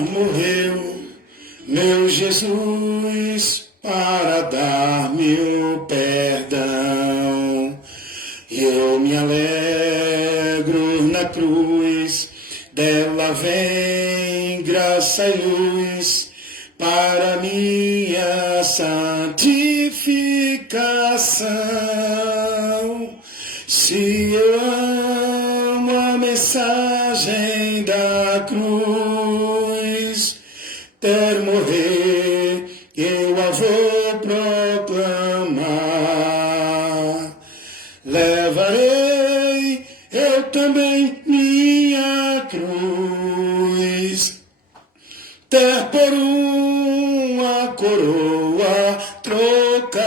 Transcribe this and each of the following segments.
morreu, meu Jesus, para dar-me o perdão. E eu me alegro na cruz, dela vem graça e luz para minha santificação. Se eu amo a mensagem da cruz, até morrer eu a vou proclamar. Levarei eu também minha cruz, até por uma coroa trocar.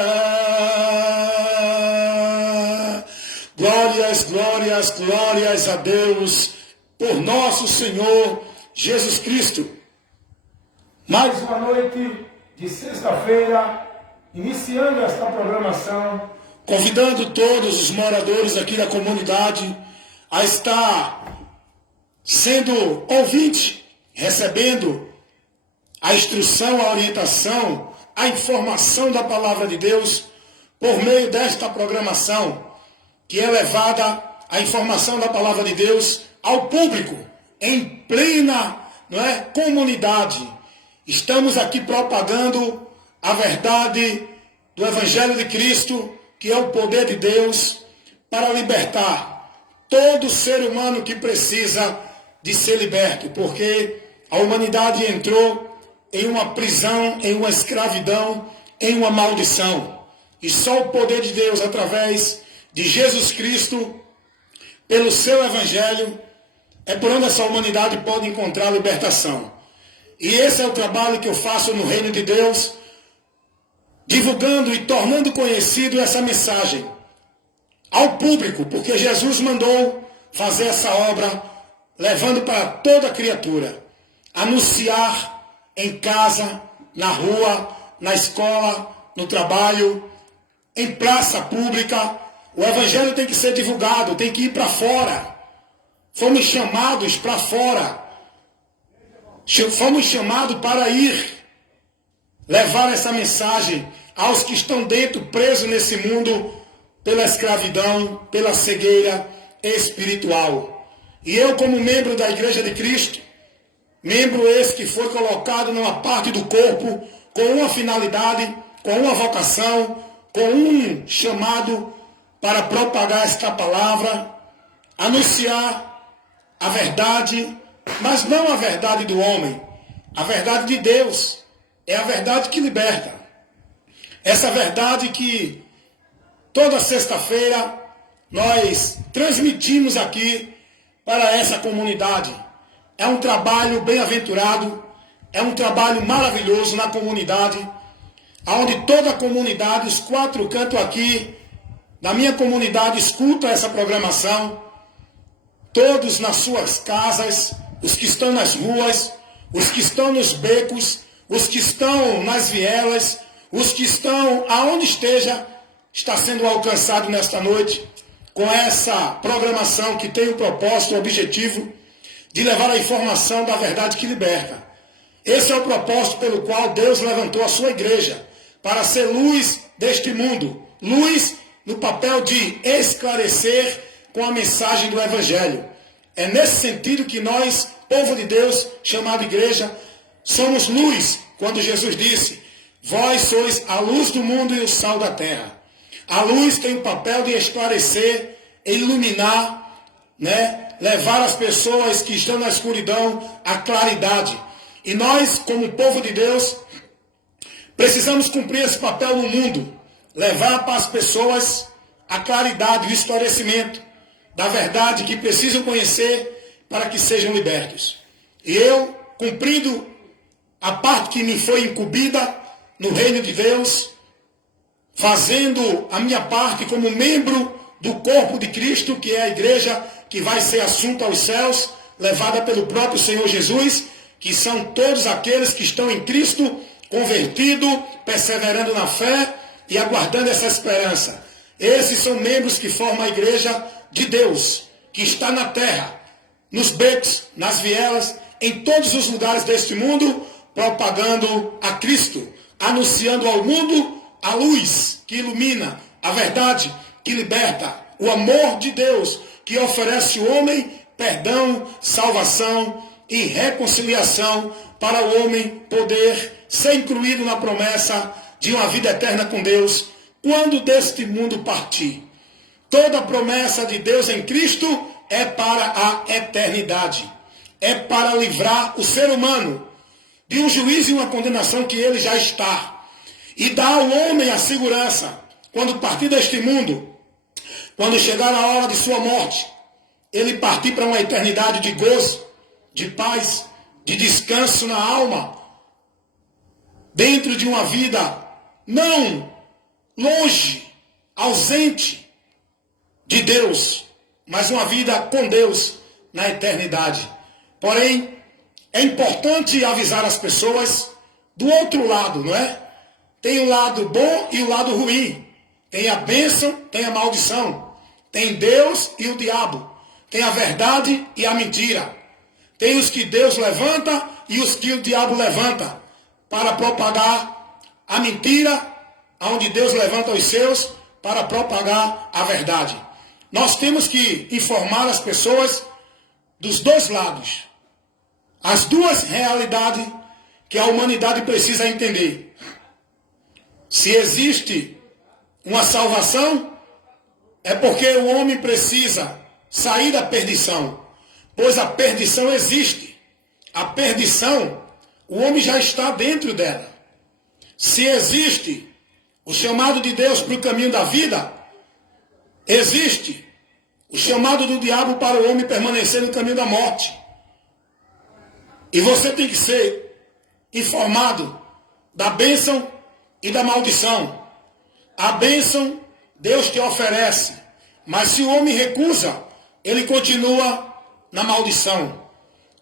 Glórias, glórias, glórias a Deus por nosso Senhor Jesus Cristo. Mais uma noite de sexta-feira, iniciando esta programação, convidando todos os moradores aqui da comunidade a estar sendo ouvinte, recebendo a instrução, a orientação, a informação da palavra de Deus por meio desta programação, que é levada a informação da palavra de Deus ao público, em plena, comunidade. Estamos aqui propagando a verdade do Evangelho de Cristo, que é o poder de Deus para libertar todo ser humano que precisa de ser liberto, porque a humanidade entrou em uma prisão, em uma escravidão, em uma maldição. E só o poder de Deus, através de Jesus Cristo, pelo seu Evangelho, é por onde essa humanidade pode encontrar libertação. E esse é o trabalho que eu faço no Reino de Deus, divulgando e tornando conhecido essa mensagem ao público, porque Jesus mandou fazer essa obra, levando para toda criatura, anunciar em casa, na rua, na escola, no trabalho, em praça pública. O Evangelho tem que ser divulgado, tem que ir para fora. Fomos chamados para fora. Fomos chamados para ir levar essa mensagem aos que estão dentro, presos nesse mundo, pela escravidão, pela cegueira espiritual. E eu, como membro da Igreja de Cristo, membro esse que foi colocado numa parte do corpo, com uma finalidade, com uma vocação, com um chamado para propagar esta palavra, anunciar a verdade, mas não a verdade do homem, a verdade de Deus. É a verdade que liberta. Essa verdade que toda sexta-feira nós transmitimos aqui para essa comunidade. É um trabalho bem-aventurado, é um trabalho maravilhoso na comunidade, onde toda a comunidade, os quatro cantos aqui da minha comunidade escutam essa programação, todos nas suas casas, os que estão nas ruas, os que estão nos becos, os que estão nas vielas, os que estão aonde esteja, está sendo alcançado nesta noite com essa programação que tem o propósito, o objetivo de levar a informação da verdade que liberta. Esse é o propósito pelo qual Deus levantou a sua igreja, para ser luz deste mundo, luz no papel de esclarecer com a mensagem do Evangelho. É nesse sentido que nós, povo de Deus, chamado igreja, somos luz, quando Jesus disse: vós sois a luz do mundo e o sal da terra. A luz tem o papel de esclarecer, iluminar, levar as pessoas que estão na escuridão à claridade. E nós, como povo de Deus, precisamos cumprir esse papel no mundo, levar para as pessoas a claridade, o esclarecimento da verdade que precisam conhecer para que sejam libertos. E eu, cumprindo a parte que me foi incumbida no reino de Deus, fazendo a minha parte como membro do corpo de Cristo, que é a igreja que vai ser assunta aos céus, levada pelo próprio Senhor Jesus, que são todos aqueles que estão em Cristo, convertido, perseverando na fé e aguardando essa esperança. Esses são membros que formam a igreja de Deus, que está na terra, nos becos, nas vielas, em todos os lugares deste mundo, propagando a Cristo, anunciando ao mundo a luz que ilumina, a verdade que liberta, o amor de Deus que oferece ao homem perdão, salvação e reconciliação para o homem poder ser incluído na promessa de uma vida eterna com Deus quando deste mundo partir. Toda promessa de Deus em Cristo é para a eternidade. É para livrar o ser humano de um juízo e uma condenação que ele já está. E dar ao homem a segurança, quando partir deste mundo, quando chegar a hora de sua morte, ele partir para uma eternidade de gozo, de paz, de descanso na alma, dentro de uma vida não longe, ausente de Deus, mas uma vida com Deus na eternidade. Porém, é importante avisar as pessoas do outro lado, não é? Tem o lado bom e o lado ruim. Tem a bênção, tem a maldição. Tem Deus e o diabo. Tem a verdade e a mentira. Tem os que Deus levanta e os que o diabo levanta para propagar a mentira, onde Deus levanta os seus para propagar a verdade. Nós temos que informar as pessoas dos dois lados. As duas realidades que a humanidade precisa entender. Se existe uma salvação, é porque o homem precisa sair da perdição, pois a perdição existe. A perdição, o homem já está dentro dela. Se existe o chamado de Deus para o caminho da vida, existe o chamado do diabo para o homem permanecer no caminho da morte. E você tem que ser informado da bênção e da maldição. A bênção Deus te oferece, mas se o homem recusa, ele continua na maldição.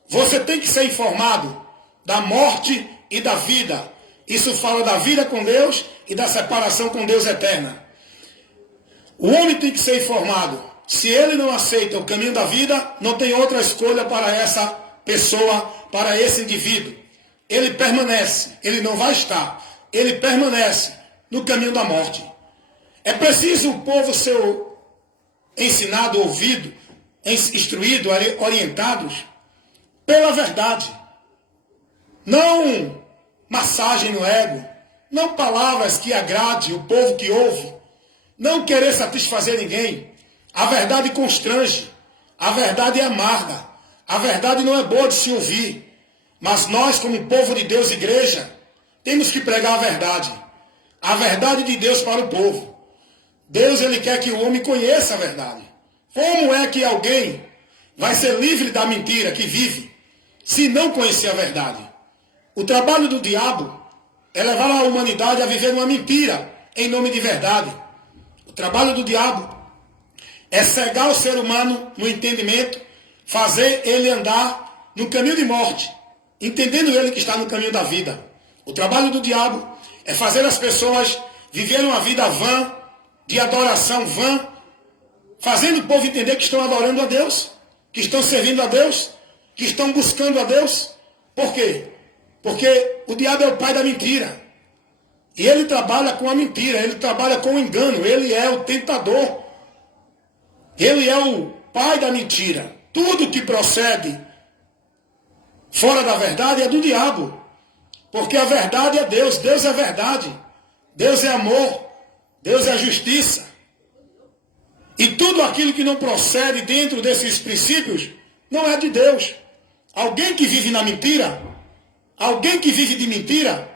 Você tem que ser informado da morte e da vida. Isso fala da vida com Deus e da separação com Deus eterna. O homem tem que ser informado. Se ele não aceita o caminho da vida, não tem outra escolha para essa pessoa, para esse indivíduo. Ele permanece, ele não vai estar, ele permanece no caminho da morte. É preciso o povo ser ensinado, ouvido, instruído, orientados pela verdade. Não massagem no ego, não palavras que agrade o povo que ouve, não querer satisfazer ninguém. A verdade constrange, a verdade é amarga, a verdade não é boa de se ouvir. Mas nós, como povo de Deus, igreja, temos que pregar a verdade de Deus para o povo. Deus, ele quer que o homem conheça a verdade. Como é que alguém vai ser livre da mentira que vive, se não conhecer a verdade? O trabalho do diabo é levar a humanidade a viver uma mentira em nome de verdade. O trabalho do diabo é cegar o ser humano no entendimento, fazer ele andar no caminho de morte, entendendo ele que está no caminho da vida. O trabalho do diabo é fazer as pessoas viverem uma vida vã, de adoração vã, fazendo o povo entender que estão adorando a Deus, que estão servindo a Deus, que estão buscando a Deus. Por quê? Porque o diabo é o pai da mentira. E ele trabalha com a mentira, ele trabalha com o engano, ele é o tentador. Ele é o pai da mentira. Tudo que procede fora da verdade é do diabo. Porque a verdade é Deus, Deus é verdade, Deus é amor, Deus é justiça. E tudo aquilo que não procede dentro desses princípios não é de Deus. Alguém que vive na mentira, alguém que vive de mentira,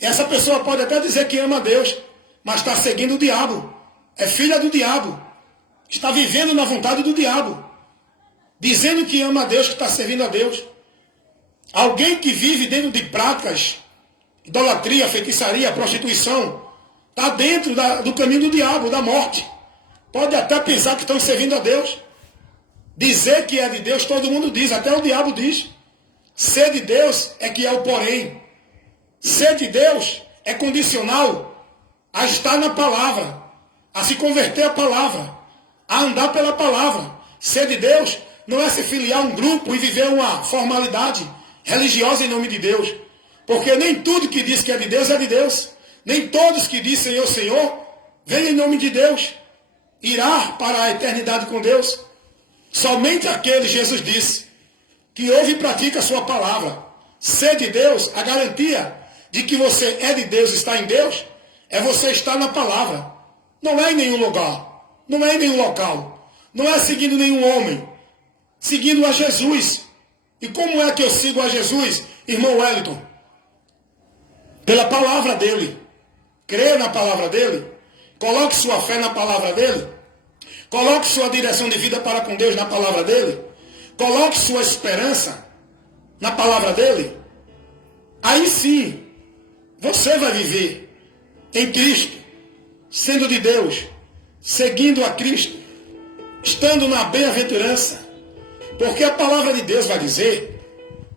essa pessoa pode até dizer que ama a Deus, mas está seguindo o diabo. É filha do diabo. Está vivendo na vontade do diabo. Dizendo que ama a Deus, que está servindo a Deus. Alguém que vive dentro de práticas, idolatria, feitiçaria, prostituição, está dentro do caminho do diabo, da morte. Pode até pensar que estão servindo a Deus. Dizer que é de Deus, todo mundo diz, até o diabo diz. Ser de Deus é que é o porém. Ser de Deus é condicional a estar na palavra, a se converter à palavra, a andar pela palavra. Ser de Deus não é se filiar a um grupo e viver uma formalidade, religiosa em nome de Deus. Porque nem tudo que diz que é de Deus é de Deus. Nem todos que dizem Senhor, Senhor, vem em nome de Deus. Irá para a eternidade com Deus. Somente aquele, Jesus disse, que ouve e pratica a sua palavra. Ser de Deus, a garantia de que você é de Deus, está em Deus, é você estar na palavra. Não é em nenhum lugar, não é em nenhum local, não é seguindo nenhum homem, seguindo a Jesus. E como é que eu sigo a Jesus, irmão Wellington? Pela palavra dele. Creia na palavra dele. Coloque sua fé na palavra dele. Coloque sua direção de vida para com Deus na palavra dele. Coloque sua esperança na palavra dele. Aí sim, você vai viver em Cristo, sendo de Deus, seguindo a Cristo, estando na bem-aventurança. Porque a palavra de Deus vai dizer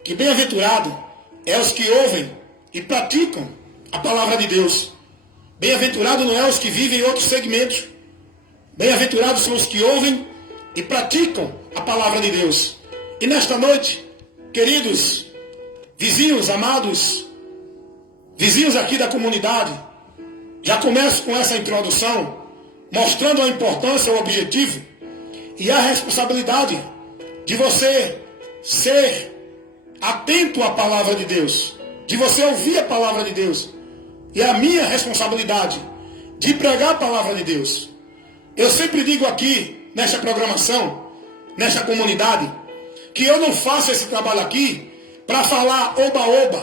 que bem-aventurado é os que ouvem e praticam a palavra de Deus. Bem-aventurado não é os que vivem em outros segmentos. Bem-aventurados são os que ouvem e praticam a palavra de Deus. E nesta noite, queridos vizinhos, amados, vizinhos aqui da comunidade, já começo com essa introdução, mostrando a importância, o objetivo e a responsabilidade de você ser atento à palavra de Deus, de você ouvir a palavra de Deus. E a minha responsabilidade de pregar a palavra de Deus. Eu sempre digo aqui, nesta programação, nesta comunidade, que eu não faço esse trabalho aqui para falar oba-oba,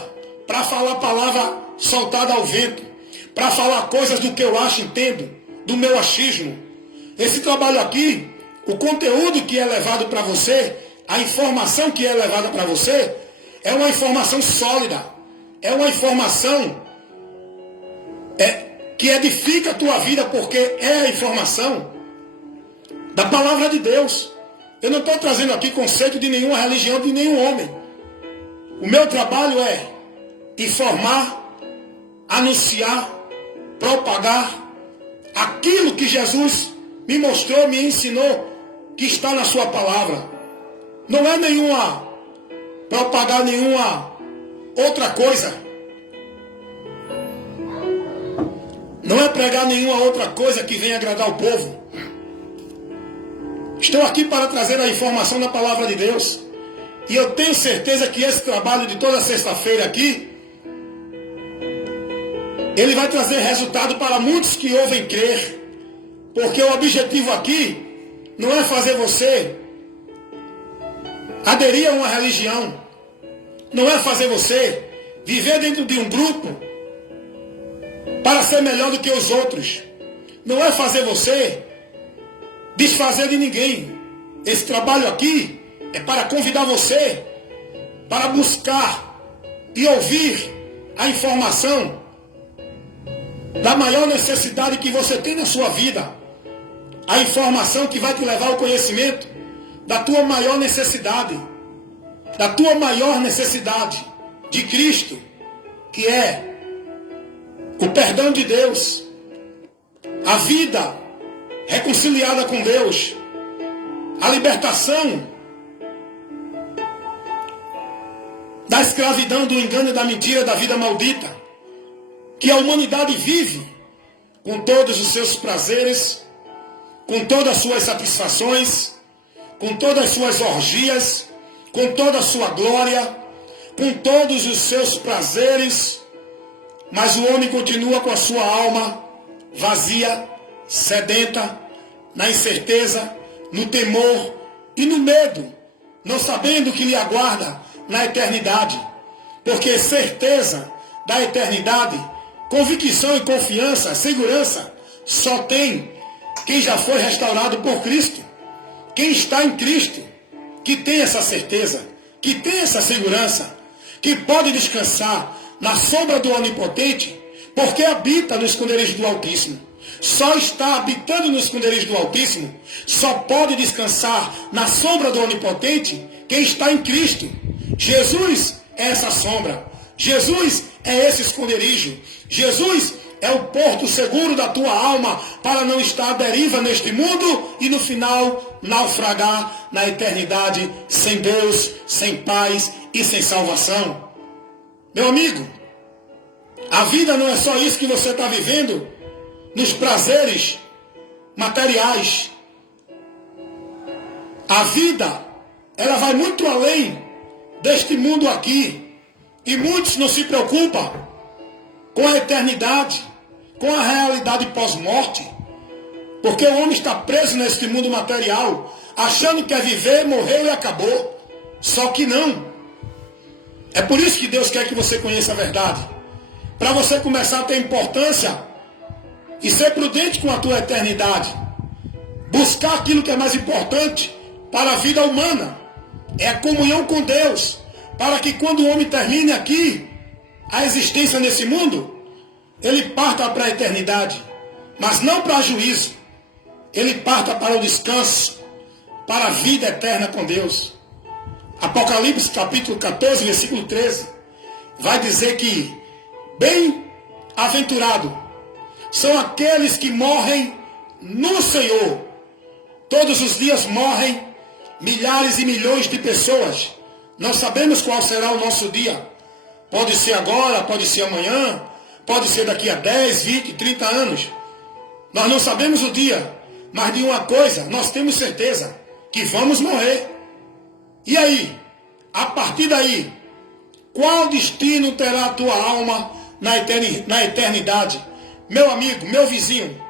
para falar palavra soltada ao vento, para falar coisas do que eu acho, entendo, do meu achismo. Esse trabalho aqui, o conteúdo que é levado para você, a informação que é levada para você, é uma informação sólida, é uma informação que edifica a tua vida, porque é a informação da palavra de Deus. Eu não estou trazendo aqui conceito de nenhuma religião, de nenhum homem. O meu trabalho é informar, anunciar, propagar aquilo que Jesus me mostrou, me ensinou, que está na sua palavra. Não é propagar nenhuma outra coisa. Não é pregar nenhuma outra coisa que venha agradar o povo. Estou aqui para trazer a informação da palavra de Deus. E eu tenho certeza que esse trabalho de toda sexta-feira aqui, ele vai trazer resultado para muitos que ouvem crer. Porque o objetivo aqui não é fazer você aderir a uma religião. Não é fazer você viver dentro de um grupo para ser melhor do que os outros. Não é fazer você desfazer de ninguém. Esse trabalho aqui é para convidar você para buscar e ouvir a informação da maior necessidade que você tem na sua vida. A informação que vai te levar ao conhecimento da tua maior necessidade. Da tua maior necessidade de Cristo, que é o perdão de Deus, a vida reconciliada com Deus, a libertação da escravidão, do engano e da mentira, da vida maldita, que a humanidade vive com todos os seus prazeres, com todas as suas satisfações, com todas as suas orgias, com toda a sua glória, com todos os seus prazeres. Mas o homem continua com a sua alma vazia, sedenta, na incerteza, no temor e no medo, não sabendo o que lhe aguarda na eternidade. Porque certeza da eternidade, convicção e confiança, segurança, só tem quem já foi restaurado por Cristo. Quem está em Cristo, que tem essa certeza, que tem essa segurança, que pode descansar na sombra do Onipotente, porque habita no esconderijo do Altíssimo. Só está habitando no esconderijo do Altíssimo, só pode descansar na sombra do Onipotente quem está em Cristo. Jesus é essa sombra. Jesus é esse esconderijo. Jesus é o porto seguro da tua alma para não estar à deriva neste mundo e no final naufragar na eternidade sem Deus, sem paz e sem salvação. Meu amigo, a vida não é só isso que você está vivendo nos prazeres materiais. A vida, ela vai muito além deste mundo aqui. E muitos não se preocupam com a eternidade, com a realidade pós-morte. Porque o homem está preso neste mundo material, achando que é viver, morreu e acabou. Só que não. É por isso que Deus quer que você conheça a verdade. Para você começar a ter importância e ser prudente com a tua eternidade. Buscar aquilo que é mais importante para a vida humana. É a comunhão com Deus. Para que quando o homem termine aqui a existência nesse mundo, ele parta para a eternidade. Mas não para juízo. Ele parta para o descanso, para a vida eterna com Deus. Apocalipse capítulo 14, versículo 13, vai dizer que bem-aventurado são aqueles que morrem no Senhor. Todos os dias morrem milhares e milhões de pessoas. Não sabemos qual será o nosso dia. Pode ser agora, pode ser amanhã, pode ser daqui a 10, 20, 30 anos. Nós não sabemos o dia. Mas de uma coisa, nós temos certeza, que vamos morrer. E aí, a partir daí, qual destino terá a tua alma na eternidade? Meu amigo, meu vizinho,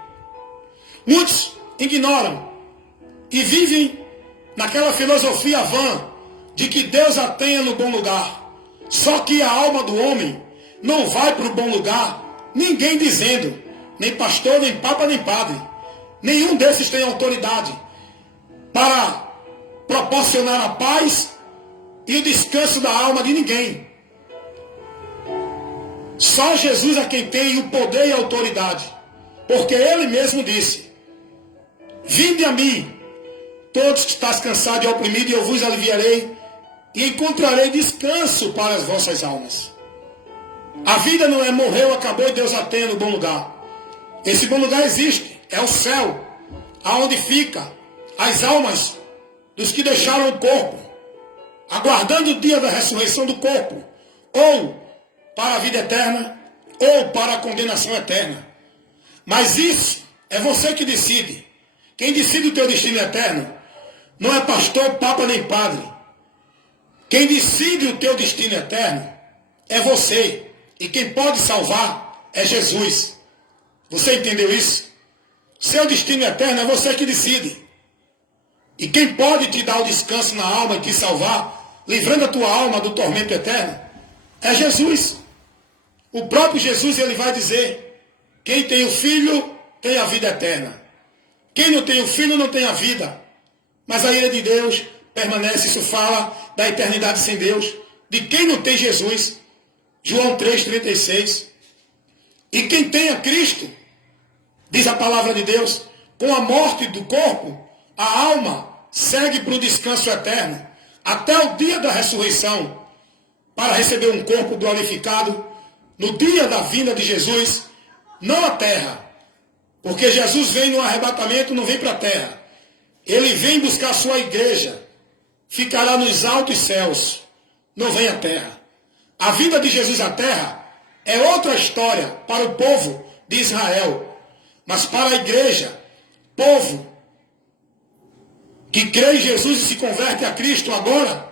muitos ignoram e vivem naquela filosofia vã de que Deus a tenha no bom lugar. Só que a alma do homem não vai para o bom lugar, ninguém dizendo, nem pastor, nem papa, nem padre. Nenhum desses tem autoridade para proporcionar a paz e o descanso da alma de ninguém. Só Jesus é quem tem o poder e a autoridade. Porque Ele mesmo disse: vinde a mim, todos que estás cansados e oprimidos, e eu vos aliviarei, e encontrarei descanso para as vossas almas. A vida não é morreu, acabou e Deus a tenha no bom lugar. Esse bom lugar existe, é o céu, aonde fica as almas dos que deixaram o corpo, aguardando o dia da ressurreição do corpo, ou para a vida eterna, ou para a condenação eterna. Mas isso é você que decide. Quem decide o teu destino eterno não é pastor, papa nem padre. Quem decide o teu destino eterno é você. E quem pode salvar é Jesus. Você entendeu isso? Seu destino eterno é você que decide. E quem pode te dar o descanso na alma e te salvar, livrando a tua alma do tormento eterno, é Jesus. O próprio Jesus, ele vai dizer: quem tem o Filho tem a vida eterna. Quem não tem o Filho não tem a vida. Mas a ira de Deus permanece. Isso fala da eternidade sem Deus. De quem não tem Jesus. João 3,36. E quem tem a Cristo, diz a palavra de Deus, com a morte do corpo, a alma segue para o descanso eterno, até o dia da ressurreição, para receber um corpo glorificado, no dia da vinda de Jesus, não à terra, porque Jesus vem no arrebatamento, não vem para a terra. Ele vem buscar a sua igreja, ficará nos altos céus, não vem à terra. A vinda de Jesus à terra é outra história para o povo de Israel. Mas para a igreja, povo que crê em Jesus e se converte a Cristo agora,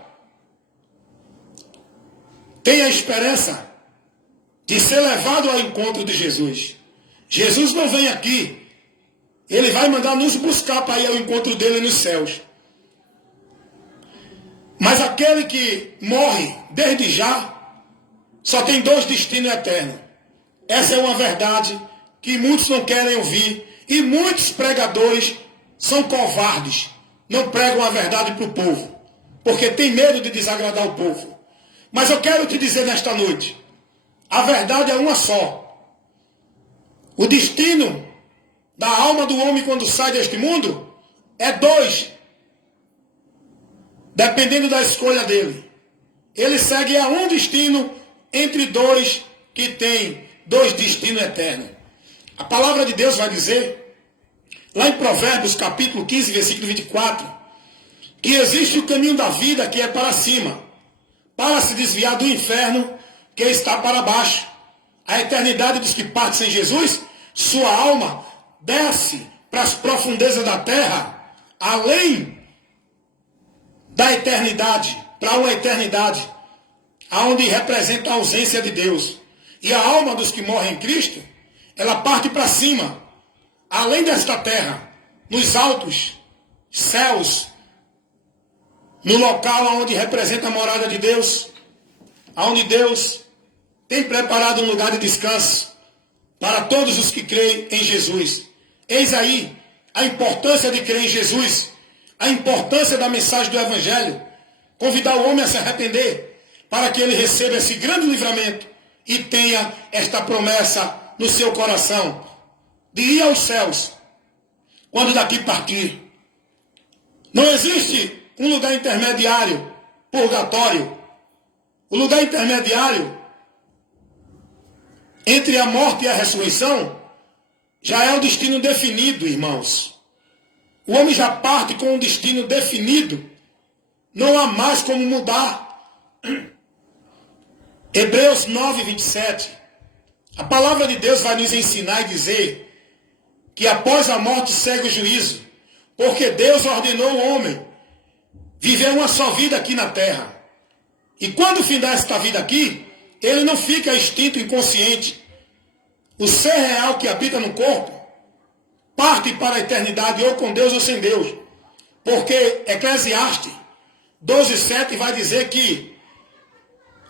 tem a esperança de ser levado ao encontro de Jesus. Jesus não vem aqui, Ele vai mandar nos buscar para ir ao encontro dele nos céus. Mas aquele que morre desde já, só tem dois destinos eternos. Essa é uma verdade que muitos não querem ouvir. E muitos pregadores são covardes. Não pregam a verdade para o povo. Porque tem medo de desagradar o povo. Mas eu quero te dizer nesta noite. A verdade é uma só. O destino da alma do homem quando sai deste mundo é dois. Dependendo da escolha dele. Ele segue a um destino entre dois que tem dois destinos eternos. A palavra de Deus vai dizer, lá em Provérbios capítulo 15, versículo 24, que existe o caminho da vida que é para cima, para se desviar do inferno que está para baixo. A eternidade dos que partem sem Jesus, sua alma desce para as profundezas da terra, além da eternidade, para uma eternidade, aonde representa a ausência de Deus. E a alma dos que morrem em Cristo, ela parte para cima, além desta terra, nos altos céus, no local onde representa a morada de Deus, onde Deus tem preparado um lugar de descanso para todos os que creem em Jesus. Eis aí a importância de crer em Jesus, a importância da mensagem do Evangelho, convidar o homem a se arrepender, para que ele receba esse grande livramento e tenha esta promessa no seu coração, de ir aos céus, quando daqui partir. Não existe um lugar intermediário, purgatório. O lugar intermediário entre a morte e a ressurreição já é o destino definido, irmãos. O homem já parte com um destino definido. Não há mais como mudar. Hebreus 9, 27. A palavra de Deus vai nos ensinar e dizer que após a morte segue o juízo, porque Deus ordenou o homem viver uma só vida aqui na terra. E quando findar esta vida aqui, ele não fica extinto, inconsciente. O ser real que habita no corpo parte para a eternidade, ou com Deus ou sem Deus. Porque Eclesiastes 12:7 vai dizer que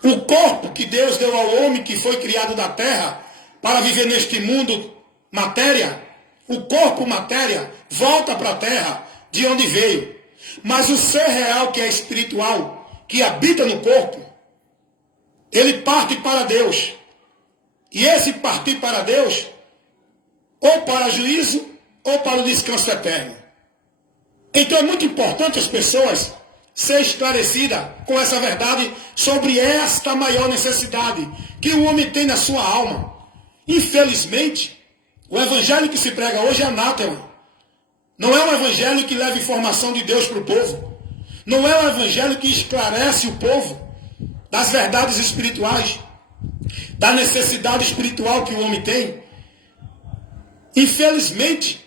o corpo que Deus deu ao homem que foi criado da terra para viver neste mundo matéria, o corpo matéria volta para a terra de onde veio. Mas o ser real que é espiritual, que habita no corpo, ele parte para Deus. E esse partir para Deus, ou para juízo, ou para o descanso eterno. Então é muito importante as pessoas ser esclarecidas com essa verdade sobre esta maior necessidade que o homem tem na sua alma. Infelizmente, o evangelho que se prega hoje é anátema. Não é um evangelho que leva informação de Deus para o povo. Não é um evangelho que esclarece o povo das verdades espirituais, da necessidade espiritual que o homem tem. Infelizmente,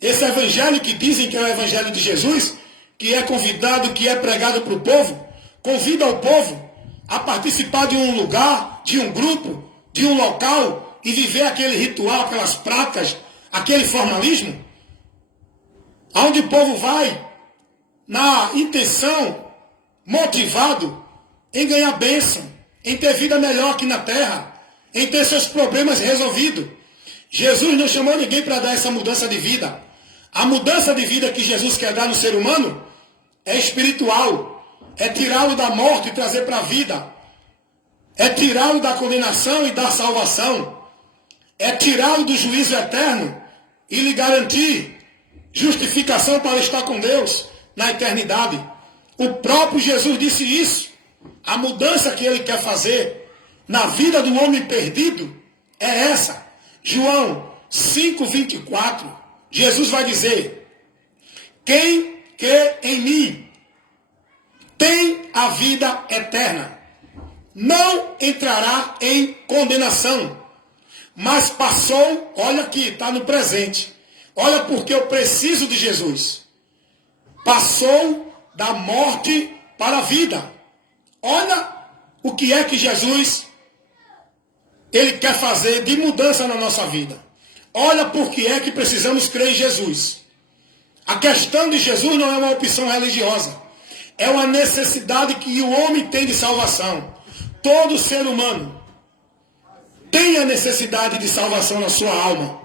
esse evangelho que dizem que é o evangelho de Jesus, que é convidado, que é pregado para o povo, convida o povo a participar de um lugar, de um grupo, de um local e viver aquele ritual, aquelas práticas, aquele formalismo, onde o povo vai na intenção, motivado em ganhar bênção, em ter vida melhor aqui na terra, em ter seus problemas resolvidos. Jesus não chamou ninguém para dar essa mudança de vida. A mudança de vida que Jesus quer dar no ser humano é espiritual, é tirá-lo da morte e trazer para a vida, é tirá-lo da condenação e da salvação, é tirá-lo do juízo eterno e lhe garantir justificação para estar com Deus na eternidade. O próprio Jesus disse isso. A mudança que ele quer fazer na vida do homem perdido é essa. João 5:24, Jesus vai dizer: quem crê em mim tem a vida eterna, não entrará em condenação, mas passou, olha aqui, está no presente, olha porque eu preciso de Jesus, passou da morte para a vida. Olha o que é que Jesus ele quer fazer de mudança na nossa vida. Olha por que é que precisamos crer em Jesus. A questão de Jesus não é uma opção religiosa. É uma necessidade que o homem tem de salvação. Todo ser humano tem a necessidade de salvação na sua alma.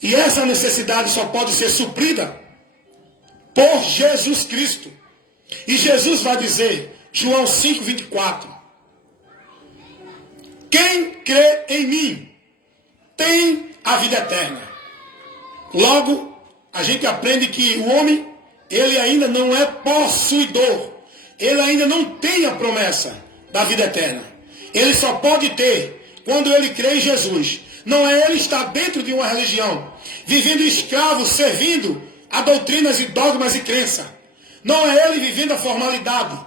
E essa necessidade só pode ser suprida por Jesus Cristo. E Jesus vai dizer, João 5:24, quem crê em mim tem a vida eterna. Logo, a gente aprende que o homem, ele ainda não é possuidor. Ele ainda não tem a promessa da vida eterna. Ele só pode ter quando ele crê em Jesus. não é ele estar dentro de uma religião, vivendo escravo, servindo a doutrinas e dogmas e crença. Não é ele vivendo a formalidade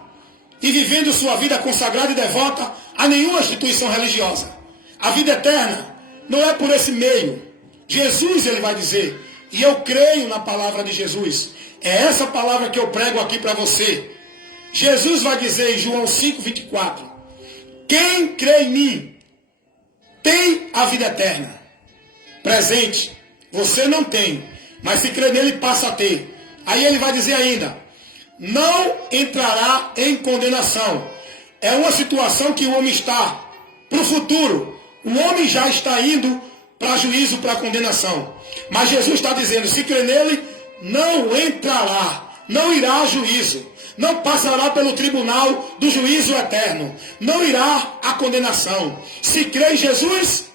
e vivendo sua vida consagrada e devota a nenhuma instituição religiosa. A vida eterna não é por esse meio. Jesus, ele vai dizer, e eu creio na palavra de Jesus. É essa palavra que eu prego aqui para você. Jesus vai dizer em João 5:24, quem crê em mim tem a vida eterna. Presente, você não tem, mas se crê nele passa a ter. Aí ele vai dizer ainda, não entrará em condenação. É uma situação que o homem está para o futuro. O homem já está indo para juízo, para condenação. Mas Jesus está dizendo, se crê nele, não entrará, não irá a juízo, não passará pelo tribunal do juízo eterno, não irá à condenação. Se crê em Jesus,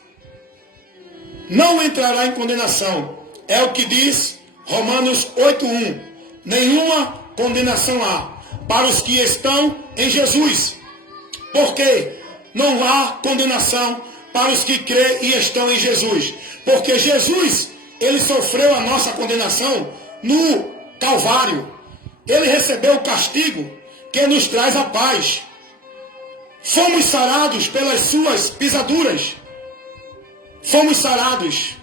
não entrará em condenação. É o que diz Romanos 8:1. Nenhuma condenação há para os que estão em Jesus. Porque não há condenação para os que crêem e estão em Jesus. Porque Jesus, ele sofreu a nossa condenação no Calvário. Ele recebeu o castigo que nos traz a paz. Fomos sarados pelas suas pisaduras. Fomos sarados.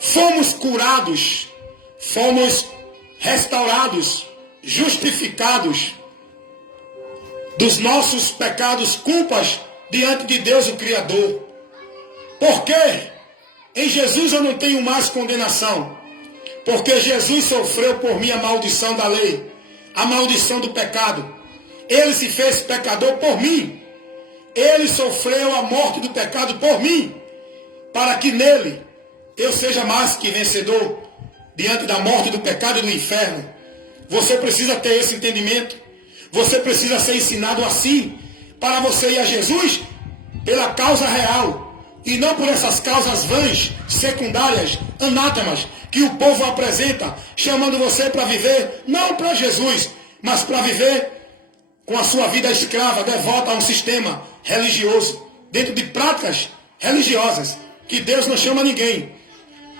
Fomos curados. Fomos restaurados, justificados dos nossos pecados, culpas diante de Deus, o Criador. Porque em Jesus eu não tenho mais condenação. Porque Jesus sofreu por mim a maldição da lei, a maldição do pecado. Ele se fez pecador por mim. Ele sofreu a morte do pecado por mim, para que nele eu seja mais que vencedor diante da morte, do pecado e do inferno. Você precisa ter esse entendimento. Você precisa ser ensinado assim, para você ir a Jesus pela causa real, e não por essas causas vãs, secundárias, anátemas, que o povo apresenta, chamando você para viver, não para Jesus, mas para viver com a sua vida escrava, devota a um sistema religioso, dentro de práticas religiosas, que Deus não chama ninguém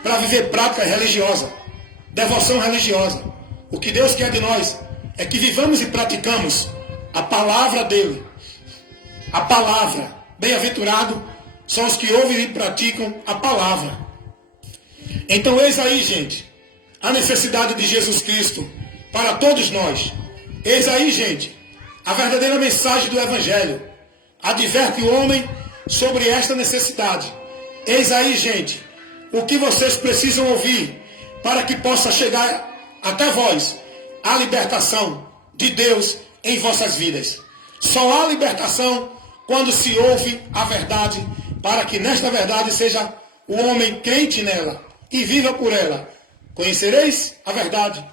para viver prática religiosa, devoção religiosa. O que Deus quer de nós é que vivamos e praticamos a palavra dele. A palavra. Bem-aventurado são os que ouvem e praticam a palavra. Então eis aí, gente, a necessidade de Jesus Cristo para todos nós. Eis aí, gente, a verdadeira mensagem do Evangelho. Adverte o homem sobre esta necessidade. Eis aí, gente, o que vocês precisam ouvir para que possa chegar até vós a libertação de Deus em vossas vidas. Só há libertação quando se ouve a verdade, para que nesta verdade seja o homem crente nela e viva por ela. Conhecereis a verdade,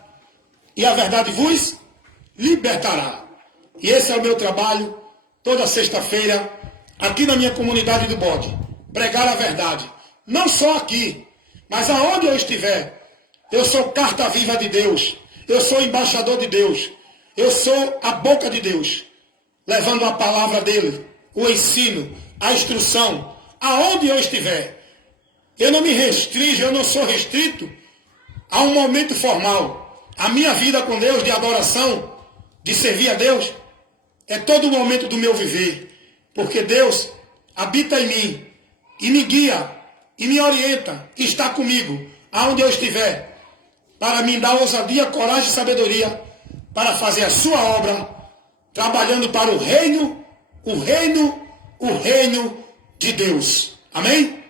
e a verdade vos libertará. E esse é o meu trabalho, toda sexta-feira, aqui na minha comunidade do Bode. Pregar a verdade. Não só aqui, mas aonde eu estiver. Eu sou carta viva de Deus. Eu sou embaixador de Deus. Eu sou a boca de Deus, levando a palavra dele, o ensino, a instrução, aonde eu estiver. Eu não me restringo, eu não sou restrito a um momento formal. A minha vida com Deus, de adoração, de servir a Deus, é todo o momento do meu viver. Porque Deus habita em mim e me guia e me orienta e está comigo, aonde eu estiver, para me dar ousadia, coragem e sabedoria para fazer a sua obra, trabalhando para o reino de Deus. Amém?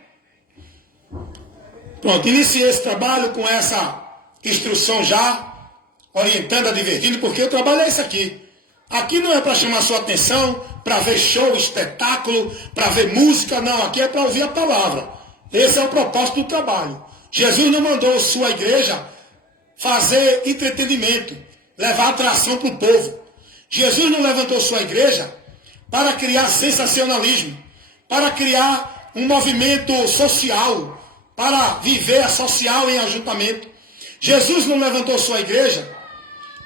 Pronto, iniciei esse trabalho com essa instrução já, orientando, advertindo, porque o trabalho é esse aqui. Aqui não é para chamar sua atenção, para ver show, espetáculo, para ver música, não. Aqui é para ouvir a palavra. Esse é o propósito do trabalho. Jesus não mandou sua igreja fazer entretenimento, levar atração para o povo. Jesus não levantou sua igreja para criar sensacionalismo, para criar um movimento social, para viver a social em ajuntamento. Jesus não levantou sua igreja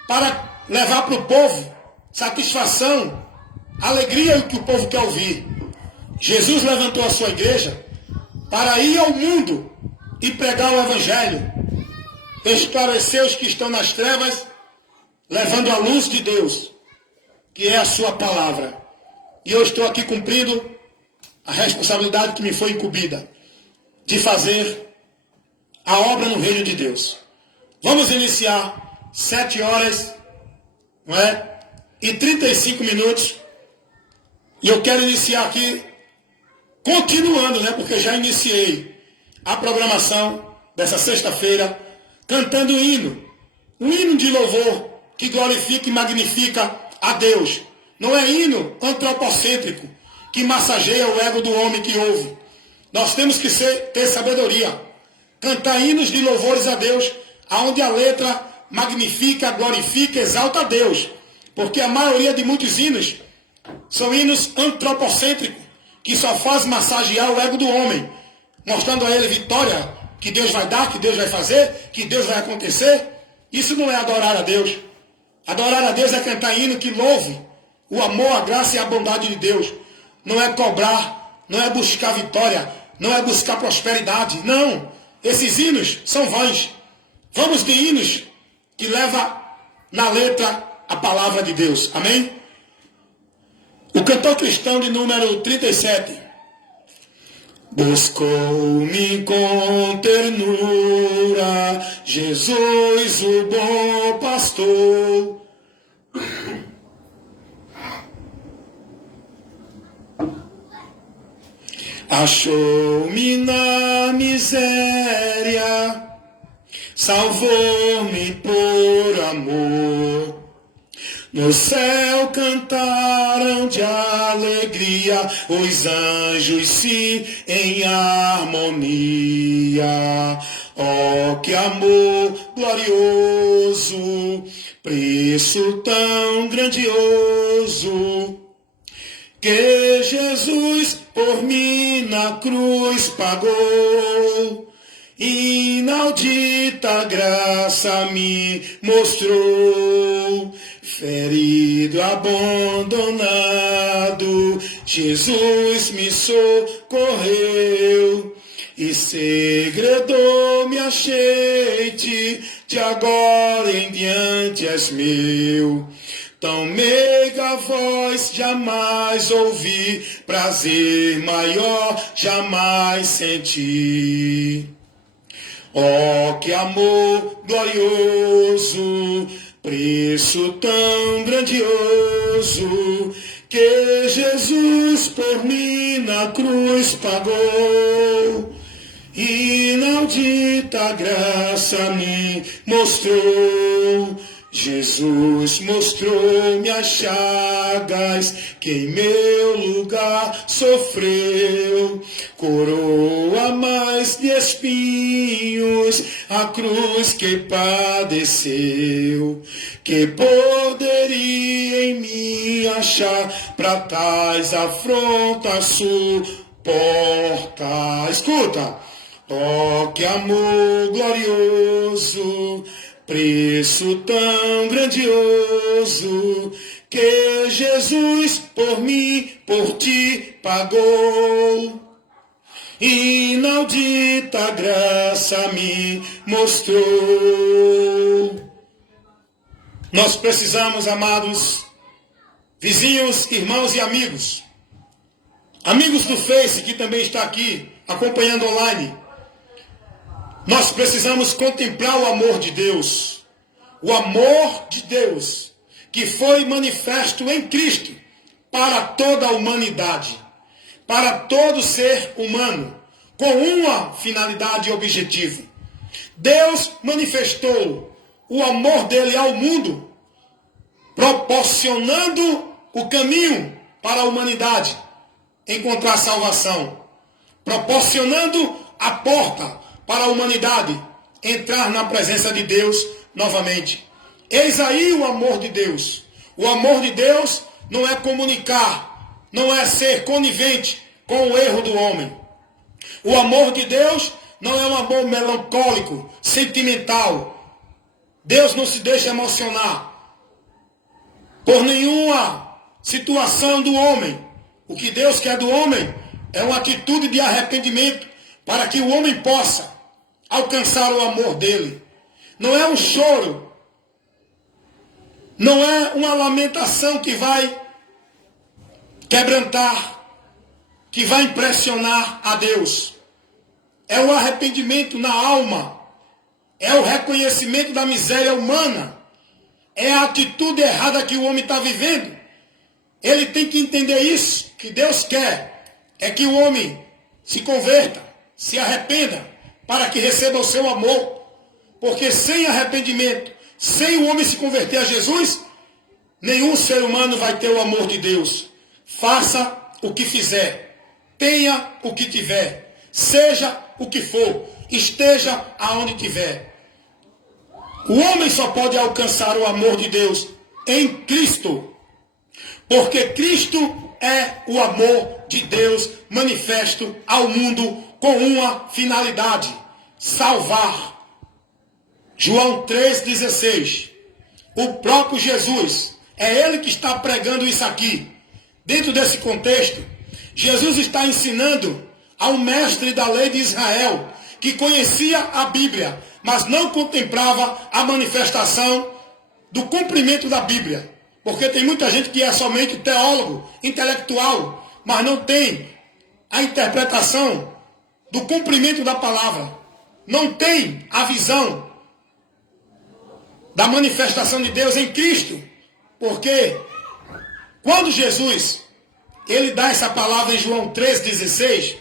para levar para o povo satisfação, alegria e o que o povo quer ouvir. Jesus levantou a sua igreja para ir ao mundo e pregar o Evangelho, esclarecer os que estão nas trevas, levando a luz de Deus, que é a sua palavra. E eu estou aqui cumprindo a responsabilidade que me foi incumbida, de fazer a obra no reino de Deus. Vamos iniciar 7 horas, não é? E 35 minutos. E eu quero iniciar aqui, continuando, né? Porque já iniciei a programação dessa sexta-feira, cantando um hino de louvor que glorifica e magnifica a Deus. Não é hino antropocêntrico que massageia o ego do homem que ouve. Nós temos que ter sabedoria, cantar hinos de louvores a Deus, aonde a letra magnifica, glorifica, exalta a Deus. Porque a maioria de muitos hinos são hinos antropocêntricos, que só faz massagear o ego do homem, mostrando a ele vitória, que Deus vai dar, que Deus vai fazer, que Deus vai acontecer. Isso não é adorar a Deus. Adorar a Deus é cantar hino que louve o amor, a graça e a bondade de Deus. Não é cobrar, não é buscar vitória, não é buscar prosperidade. Não, esses hinos são vãs. Vamos de hinos que levam na letra a palavra de Deus. Amém? O cantor cristão de número 37. Buscou-me com ternura, Jesus o bom pastor. Achou-me na miséria, salvou-me por amor. No céu cantaram de alegria, os anjos sim em harmonia. Oh, que amor glorioso, preço tão grandioso, que Jesus por mim na cruz pagou. Inaudita graça me mostrou. Ferido, abandonado, Jesus me socorreu. E segredo me achei-te, de agora em diante és meu. Tão meiga voz jamais ouvi, prazer maior jamais senti. Oh, que amor glorioso, preço tão grandioso, que Jesus por mim na cruz pagou. Inaudita graça me mostrou. Jesus mostrou-me as chagas que em meu lugar sofreu. Coroa mais de espinhos, a cruz que padeceu. Que poderia em mim achar pra tais afrontas suportar? Escuta! Oh, que amor glorioso, preço tão grandioso, que Jesus por mim, por ti pagou. Inaudita graça me mostrou. Nós precisamos, amados vizinhos, irmãos e amigos do Face, que também está aqui acompanhando online, nós precisamos contemplar o amor de Deus. O amor de Deus que foi manifesto em Cristo para toda a humanidade, para todo ser humano, com uma finalidade e objetivo. Deus manifestou o amor dele ao mundo, proporcionando o caminho para a humanidade encontrar salvação, proporcionando a porta para a humanidade entrar na presença de Deus novamente. Eis aí o amor de Deus. O amor de Deus não é comunicar, não é ser conivente com o erro do homem. O amor de Deus não é um amor melancólico, sentimental. Deus não se deixa emocionar por nenhuma situação do homem. O que Deus quer do homem é uma atitude de arrependimento para que o homem possa alcançar o amor dele. Não é um choro, não é uma lamentação que vai quebrantar, que vai impressionar a Deus. É o arrependimento na alma, é o reconhecimento da miséria humana, é a atitude errada que o homem está vivendo. Ele tem que entender isso, que Deus quer, é que o homem se converta, se arrependa, para que receba o seu amor. Porque sem arrependimento, sem o homem se converter a Jesus, nenhum ser humano vai ter o amor de Deus. Faça o que fizer, tenha o que tiver, seja o que for, esteja aonde tiver. O homem só pode alcançar o amor de Deus em Cristo, porque Cristo é o amor de Deus manifesto ao mundo com uma finalidade: salvar. João 3,16. O próprio Jesus, é ele que está pregando isso aqui. Dentro desse contexto, Jesus está ensinando ao mestre da lei de Israel, que conhecia a Bíblia, mas não contemplava a manifestação do cumprimento da Bíblia. Porque tem muita gente que é somente teólogo, intelectual, mas não tem a interpretação do cumprimento da palavra. Não tem a visão da manifestação de Deus em Cristo. Porque quando Jesus, ele dá essa palavra em João 3,16,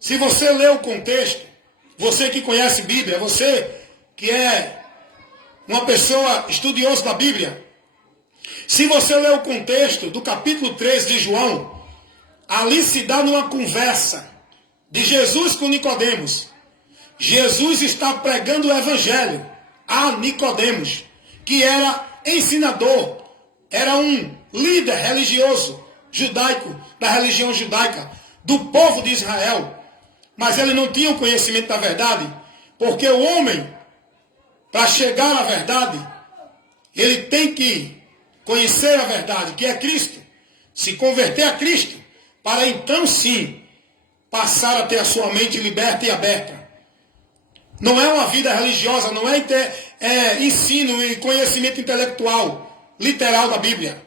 se você ler o contexto, você que conhece Bíblia, você que é uma pessoa estudiosa da Bíblia, se você ler o contexto do capítulo 3 de João, ali se dá numa conversa de Jesus com Nicodemos. Jesus está pregando o evangelho a Nicodemos, que era ensinador, era um líder religioso judaico, da religião judaica, do povo de Israel. Mas ele não tinha o conhecimento da verdade, porque o homem, para chegar à verdade, ele tem que conhecer a verdade, que é Cristo, se converter a Cristo, para então sim passar a ter a sua mente liberta e aberta. Não é uma vida religiosa, não é ensino e conhecimento intelectual, literal da Bíblia.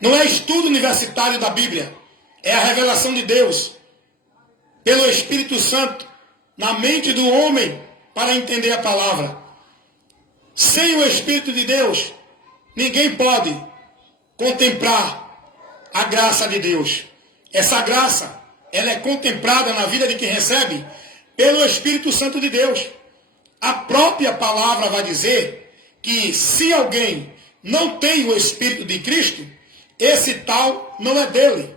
Não é estudo universitário da Bíblia. É a revelação de Deus, pelo Espírito Santo, na mente do homem, para entender a palavra. Sem o Espírito de Deus, ninguém pode contemplar a graça de Deus. Essa graça, ela é contemplada na vida de quem recebe pelo Espírito Santo de Deus. A própria palavra vai dizer que se alguém não tem o Espírito de Cristo, esse tal não é dele.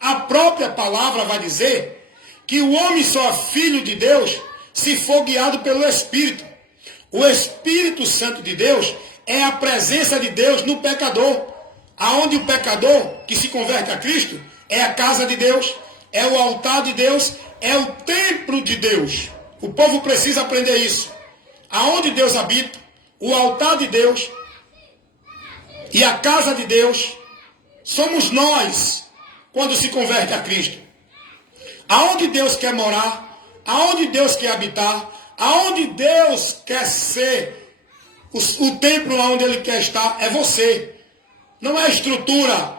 A própria palavra vai dizer que o homem só é filho de Deus se for guiado pelo Espírito. O Espírito Santo de Deus é a presença de Deus no pecador. Aonde o pecador que se converte a Cristo é a casa de Deus, é o altar de Deus, é o templo de Deus. O povo precisa aprender isso. Aonde Deus habita, o altar de Deus e a casa de Deus, somos nós quando se converte a Cristo. Aonde Deus quer morar, aonde Deus quer habitar, aonde Deus quer ser o templo onde Ele quer estar, é você. Não é estrutura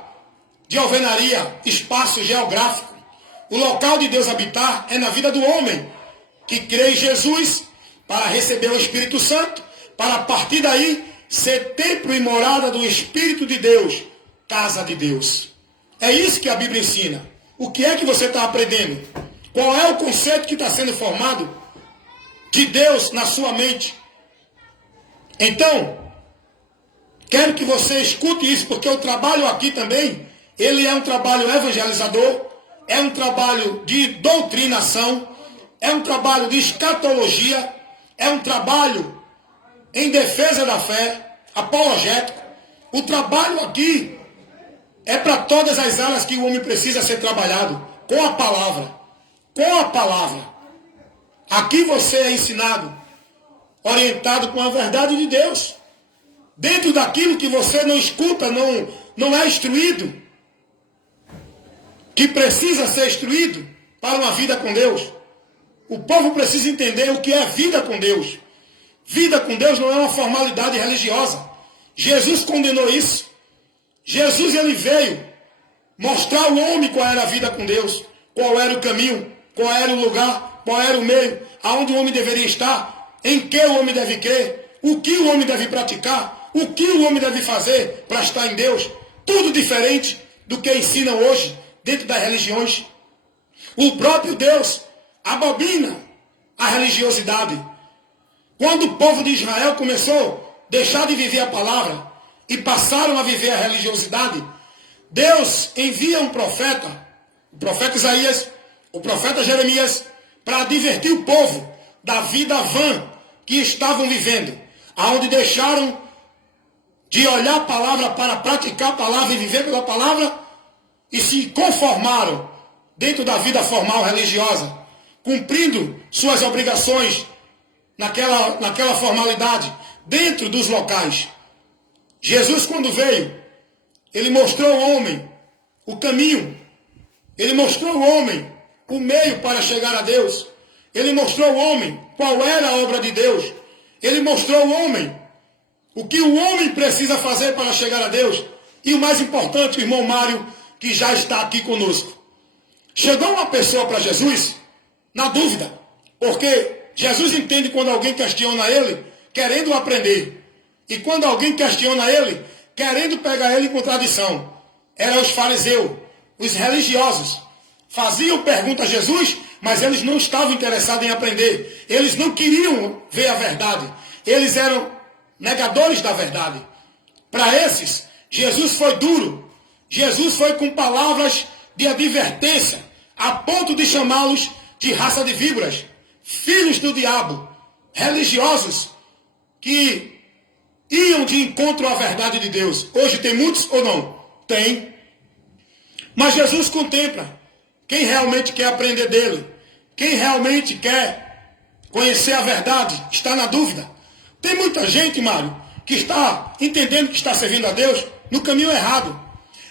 de alvenaria, espaço geográfico. O local de Deus habitar é na vida do homem que crê em Jesus para receber o Espírito Santo, para a partir daí ser templo e morada do Espírito de Deus, casa de Deus. É isso que a Bíblia ensina. O que é que você está aprendendo? Qual é o conceito que está sendo formado de Deus na sua mente? Então, quero que você escute isso, porque o trabalho aqui também, ele é um trabalho evangelizador, é um trabalho de doutrinação, é um trabalho de escatologia, é um trabalho em defesa da fé, apologético. O trabalho aqui é para todas as áreas que o homem precisa ser trabalhado, com a palavra. Com a palavra. Aqui você é ensinado, orientado com a verdade de Deus. Dentro daquilo que você não escuta, não é instruído, que precisa ser instruído para uma vida com Deus. O povo precisa entender o que é vida com Deus. Vida com Deus não é uma formalidade religiosa. Jesus condenou isso. Jesus ele veio mostrar ao homem qual era a vida com Deus, qual era o caminho, qual era o lugar, qual era o meio, aonde o homem deveria estar, em que o homem deve crer, o que o homem deve praticar, o que o homem deve fazer para estar em Deus. Tudo diferente do que ensinam hoje dentro das religiões. O próprio Deus abomina a religiosidade. Quando o povo de Israel começou a deixar de viver a palavra e passaram a viver a religiosidade, Deus envia um profeta, o profeta Isaías, o profeta Jeremias, para advertir o povo da vida vã que estavam vivendo, aonde deixaram de olhar a palavra para praticar a palavra e viver pela palavra e se conformaram dentro da vida formal religiosa, cumprindo suas obrigações naquela formalidade, dentro dos locais. Jesus, quando veio, ele mostrou ao homem o caminho, ele mostrou ao homem o meio para chegar a Deus, ele mostrou ao homem qual era a obra de Deus, ele mostrou ao homem o que o homem precisa fazer para chegar a Deus. E o mais importante, o irmão Mário, que já está aqui conosco. Chegou uma pessoa para Jesus na dúvida, porque Jesus entende quando alguém questiona ele, querendo aprender. E quando alguém questiona ele, querendo pegar ele em contradição. Eram os fariseus, os religiosos. Faziam pergunta a Jesus, mas eles não estavam interessados em aprender. Eles não queriam ver a verdade. Eles eram negadores da verdade. Para esses, Jesus foi duro. Jesus foi com palavras de advertência, a ponto de chamá-los de raça de víboras, filhos do diabo, religiosos que iam de encontro à verdade de Deus. Hoje tem muitos ou não? Tem. Mas Jesus contempla quem realmente quer aprender dele, quem realmente quer conhecer a verdade, está na dúvida. Tem muita gente, Mário, que está entendendo que está servindo a Deus no caminho errado.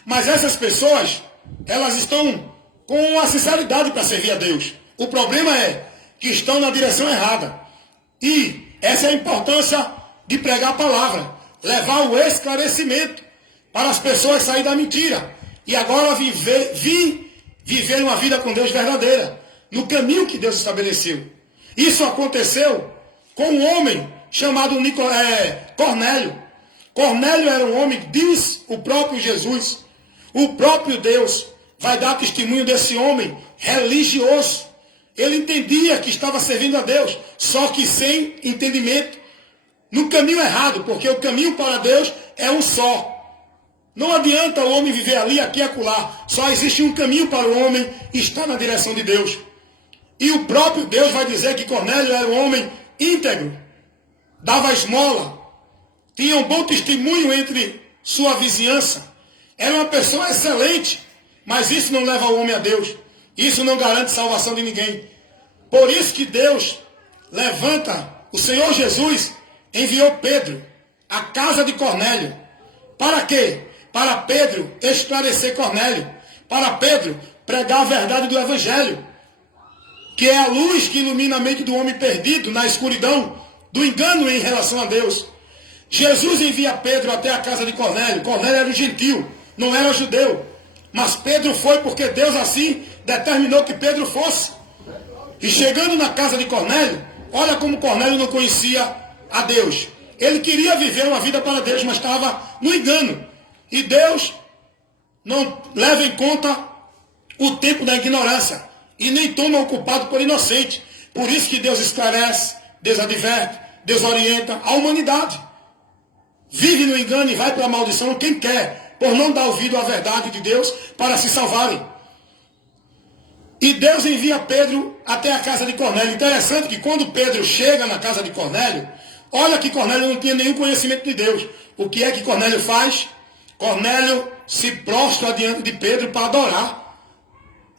Mas essas pessoas, elas estão com a sinceridade para servir a Deus. O problema é que estão na direção errada. E essa é a importância de pregar a palavra, levar o esclarecimento para as pessoas saírem da mentira e agora viver uma vida com Deus verdadeira, no caminho que Deus estabeleceu. Isso aconteceu com um homem chamado Cornélio. Cornélio era um homem, diz o próprio Jesus, o próprio Deus vai dar testemunho desse homem religioso. Ele entendia que estava servindo a Deus, só que sem entendimento, no caminho errado, porque o caminho para Deus é um só. Não adianta o homem viver ali, aqui e acolá. Só existe um caminho para o homem estar na direção de Deus. E o próprio Deus vai dizer que Cornélio era um homem íntegro, dava esmola, tinha um bom testemunho entre sua vizinhança, era uma pessoa excelente, mas isso não leva o homem a Deus. Isso não garante salvação de ninguém. Por isso que Deus levanta, o Senhor Jesus enviou Pedro à casa de Cornélio. Para quê? Para Pedro esclarecer Cornélio. Para Pedro pregar a verdade do Evangelho, que é a luz que ilumina a mente do homem perdido na escuridão do engano em relação a Deus. Jesus envia Pedro até a casa de Cornélio. Cornélio era um gentil, não era judeu. Mas Pedro foi porque Deus assim determinou que Pedro fosse. E chegando na casa de Cornélio, olha como Cornélio não conhecia a Deus. Ele queria viver uma vida para Deus, mas estava no engano. E Deus não leva em conta o tempo da ignorância. E nem toma o culpado por inocente. Por isso que Deus esclarece, Deus adverte, Deus orienta a humanidade. Vive no engano e vai para a maldição quem quer, por não dar ouvido à verdade de Deus para se salvarem. E Deus envia Pedro até a casa de Cornélio. Interessante que quando Pedro chega na casa de Cornélio, olha que Cornélio não tinha nenhum conhecimento de Deus. O que é que Cornélio faz? Cornélio se prostra diante de Pedro para adorar.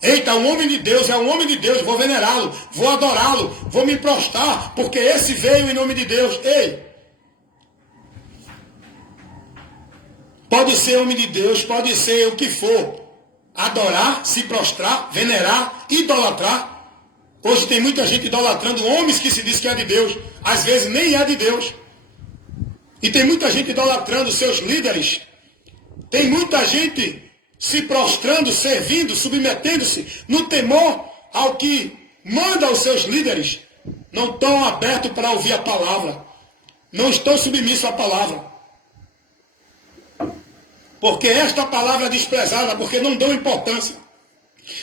Eita, um homem de Deus, é um homem de Deus, vou venerá-lo, vou adorá-lo, vou me prostrar, porque esse veio em nome de Deus. Ei! Pode ser homem de Deus, pode ser o que for. Adorar, se prostrar, venerar, idolatrar. Hoje tem muita gente idolatrando homens que se diz que é de Deus. Às vezes nem é de Deus. E tem muita gente idolatrando seus líderes. Tem muita gente se prostrando, servindo, submetendo-se no temor ao que manda os seus líderes. Não estão abertos para ouvir a palavra. Não estão submissos à palavra. Porque esta palavra é desprezada, porque não dão importância.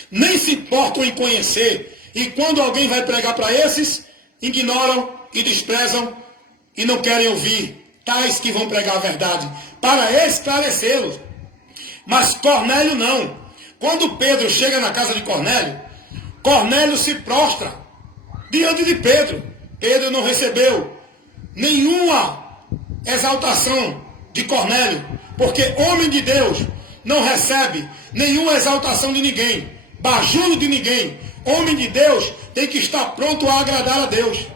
Nem se importam em conhecer. E quando alguém vai pregar para esses, ignoram e desprezam e não querem ouvir. Tais que vão pregar a verdade, para esclarecê-los. Mas Cornélio não. Quando Pedro chega na casa de Cornélio, Cornélio se prostra diante de Pedro. Pedro não recebeu nenhuma exaltação de Cornélio, porque homem de Deus não recebe nenhuma exaltação de ninguém, bajulo de ninguém. Homem de Deus tem que estar pronto a agradar a Deus.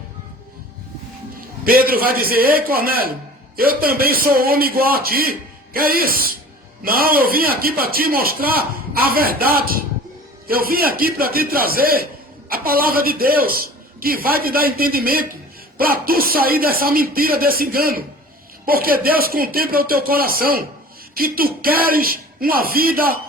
Pedro vai dizer: ei Cornélio, eu também sou homem igual a ti. Que é isso? Não, eu vim aqui para te mostrar a verdade. Eu vim aqui para te trazer a palavra de Deus, que vai te dar entendimento, para tu sair dessa mentira, desse engano. Porque Deus contempla o teu coração, que tu queres uma vida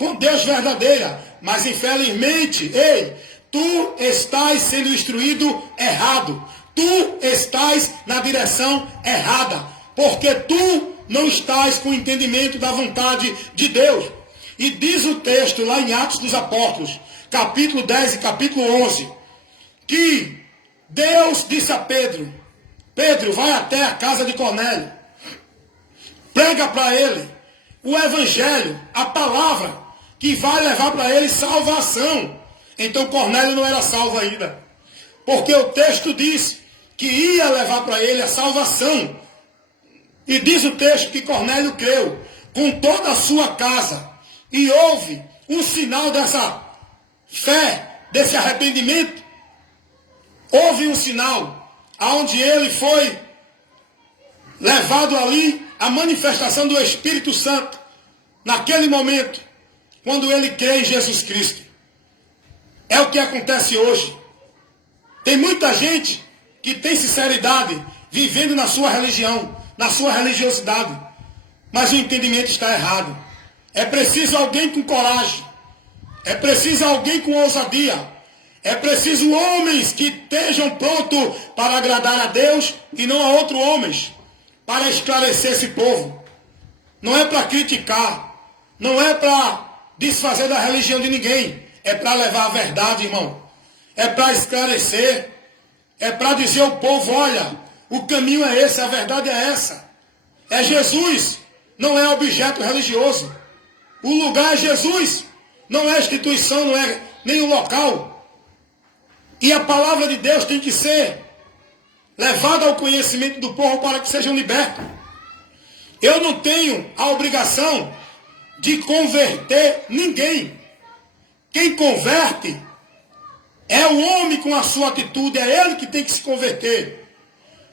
com Deus verdadeira. Mas infelizmente, ei, tu estás sendo instruído errado. Tu estás na direção errada. Porque tu não estás com o entendimento da vontade de Deus. E diz o texto lá em Atos dos Apóstolos, capítulo 10 e capítulo 11, que Deus disse a Pedro: Pedro, vai até a casa de Cornélio, prega para ele o evangelho, a palavra que vai levar para ele salvação. Então Cornélio não era salvo ainda, porque o texto diz que ia levar para ele a salvação. E diz o texto que Cornélio creu com toda a sua casa, e houve um sinal dessa fé, desse arrependimento. Houve um sinal onde ele foi levado ali a manifestação do Espírito Santo, naquele momento, quando ele crê em Jesus Cristo. É o que acontece hoje. Tem muita gente que tem sinceridade, vivendo na sua religião, na sua religiosidade, mas o entendimento está errado. É preciso alguém com coragem, é preciso alguém com ousadia, é preciso homens que estejam prontos para agradar a Deus e não a outros homens, para esclarecer esse povo. Não é para criticar, não é para desfazer da religião de ninguém, é para levar a verdade, irmão. É para esclarecer, é para dizer ao povo: olha, o caminho é esse, a verdade é essa. É Jesus, não é objeto religioso. O lugar é Jesus, não é a instituição, não é nem o local. E a palavra de Deus tem que ser levada ao conhecimento do povo para que sejam libertos. Eu não tenho a obrigação de converter ninguém. Quem converte é o homem com a sua atitude, é ele que tem que se converter.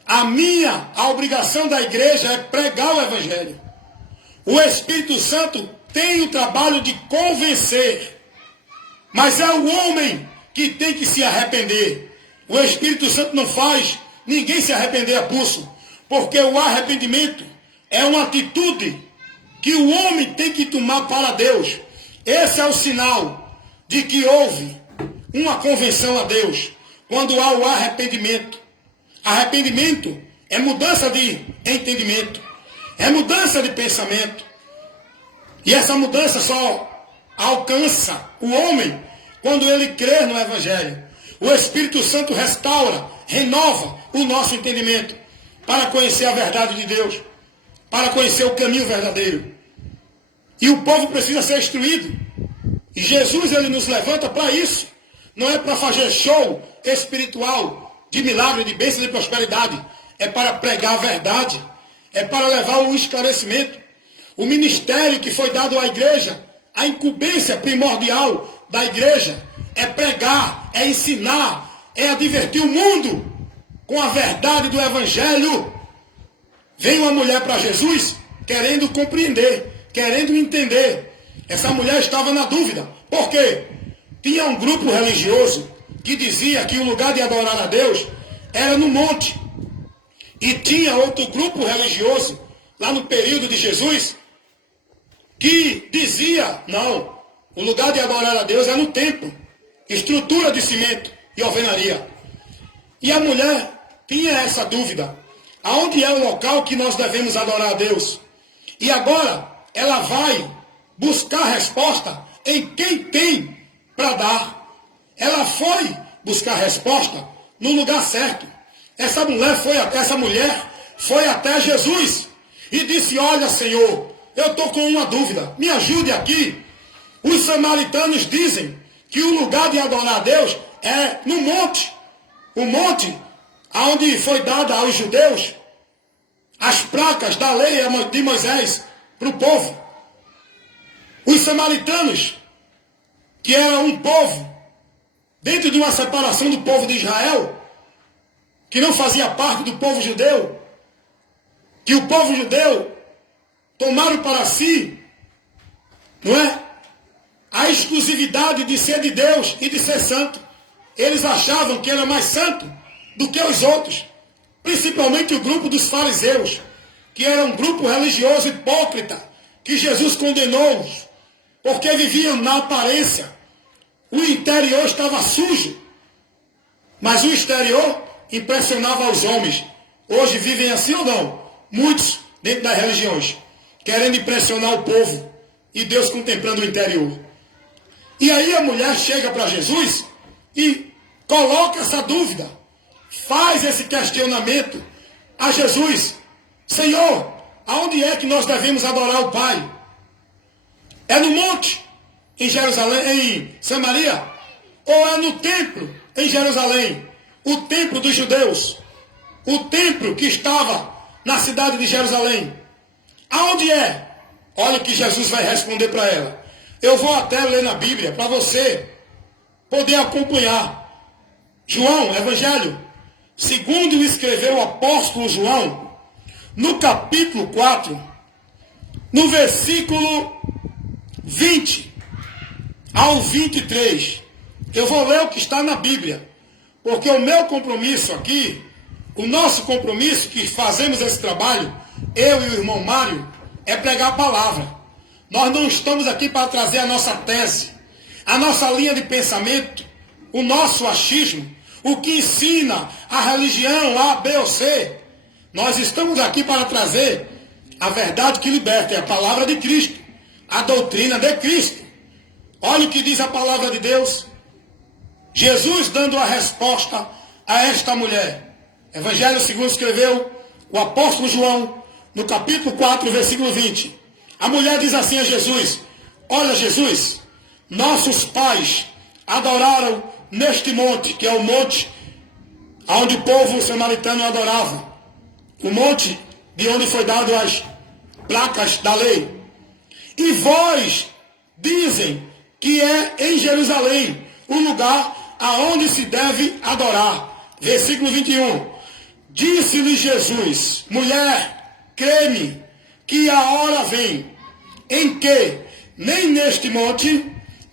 A obrigação da igreja é pregar o evangelho. O Espírito Santo tem o trabalho de convencer, mas é o homem que tem que se arrepender. O Espírito Santo não faz ninguém se arrepender a pulso, porque o arrependimento é uma atitude que o homem tem que tomar para Deus. Esse é o sinal de que houve uma convenção a Deus, quando há o arrependimento. Arrependimento é mudança de entendimento, é mudança de pensamento. E essa mudança só alcança o homem quando ele crê no Evangelho. O Espírito Santo restaura, renova o nosso entendimento para conhecer a verdade de Deus, para conhecer o caminho verdadeiro. E o povo precisa ser instruído. E Jesus, ele nos levanta para isso. Não é para fazer show espiritual de milagre, de bênção, de prosperidade. É para pregar a verdade. É para levar o esclarecimento. O ministério que foi dado à igreja, a incumbência primordial da igreja, é pregar, é ensinar, é advertir o mundo com a verdade do Evangelho. Vem uma mulher para Jesus querendo compreender, querendo entender. Essa mulher estava na dúvida. Por quê? Tinha um grupo religioso que dizia que o lugar de adorar a Deus era no monte. E tinha outro grupo religioso, lá no período de Jesus, que dizia, não, o lugar de adorar a Deus é no templo, estrutura de cimento e alvenaria. E a mulher tinha essa dúvida, aonde é o local que nós devemos adorar a Deus? E agora ela vai buscar resposta em quem tem para dar. Ela foi buscar resposta no lugar certo. Essa mulher foi até Jesus e disse, olha, Senhor, eu estou com uma dúvida, me ajude aqui. Os samaritanos dizem que o lugar de adorar a Deus é no monte. O monte onde foi dada aos judeus as placas da lei de Moisés para o povo. Os samaritanos, que eram um povo, dentro de uma separação do povo de Israel, que não fazia parte do povo judeu, que o povo judeu tomaram para si, não é? A exclusividade de ser de Deus e de ser santo. Eles achavam que era mais santo do que os outros, principalmente o grupo dos fariseus, que era um grupo religioso hipócrita, que Jesus condenou, porque viviam na aparência. O interior estava sujo, mas o exterior impressionava os homens. Hoje vivem assim ou não? Muitos dentro das religiões, querendo impressionar o povo, e Deus contemplando o interior. E aí a mulher chega para Jesus e coloca essa dúvida, faz esse questionamento a Jesus. Senhor, aonde é que nós devemos adorar o Pai? É no monte, em Jerusalém, em Samaria? Ou é no templo, em Jerusalém? O templo dos judeus. O templo que estava na cidade de Jerusalém. Aonde é? Olha o que Jesus vai responder para ela. Eu vou até ler na Bíblia para você poder acompanhar. João, Evangelho, segundo escreveu o apóstolo João, no capítulo 4, no versículo 20 ao 23. Eu vou ler o que está na Bíblia, porque o meu compromisso aqui, o nosso compromisso que fazemos esse trabalho, eu e o irmão Mário, é pregar a palavra. Nós não estamos aqui para trazer a nossa tese, a nossa linha de pensamento, o nosso achismo, o que ensina a religião A, B ou C. Nós estamos aqui para trazer a verdade que liberta, é a palavra de Cristo, a doutrina de Cristo. Olha o que diz a palavra de Deus. Jesus dando a resposta a esta mulher. Evangelho segundo escreveu o apóstolo João, no capítulo 4, versículo 20. A mulher diz assim a Jesus, olha Jesus, nossos pais adoraram neste monte, que é o monte onde o povo samaritano adorava. O monte de onde foi dado as placas da lei. E vós dizem que é em Jerusalém o lugar aonde se deve adorar. Versículo 21. Disse-lhe Jesus, mulher, crê-me, que a hora vem em que nem neste monte,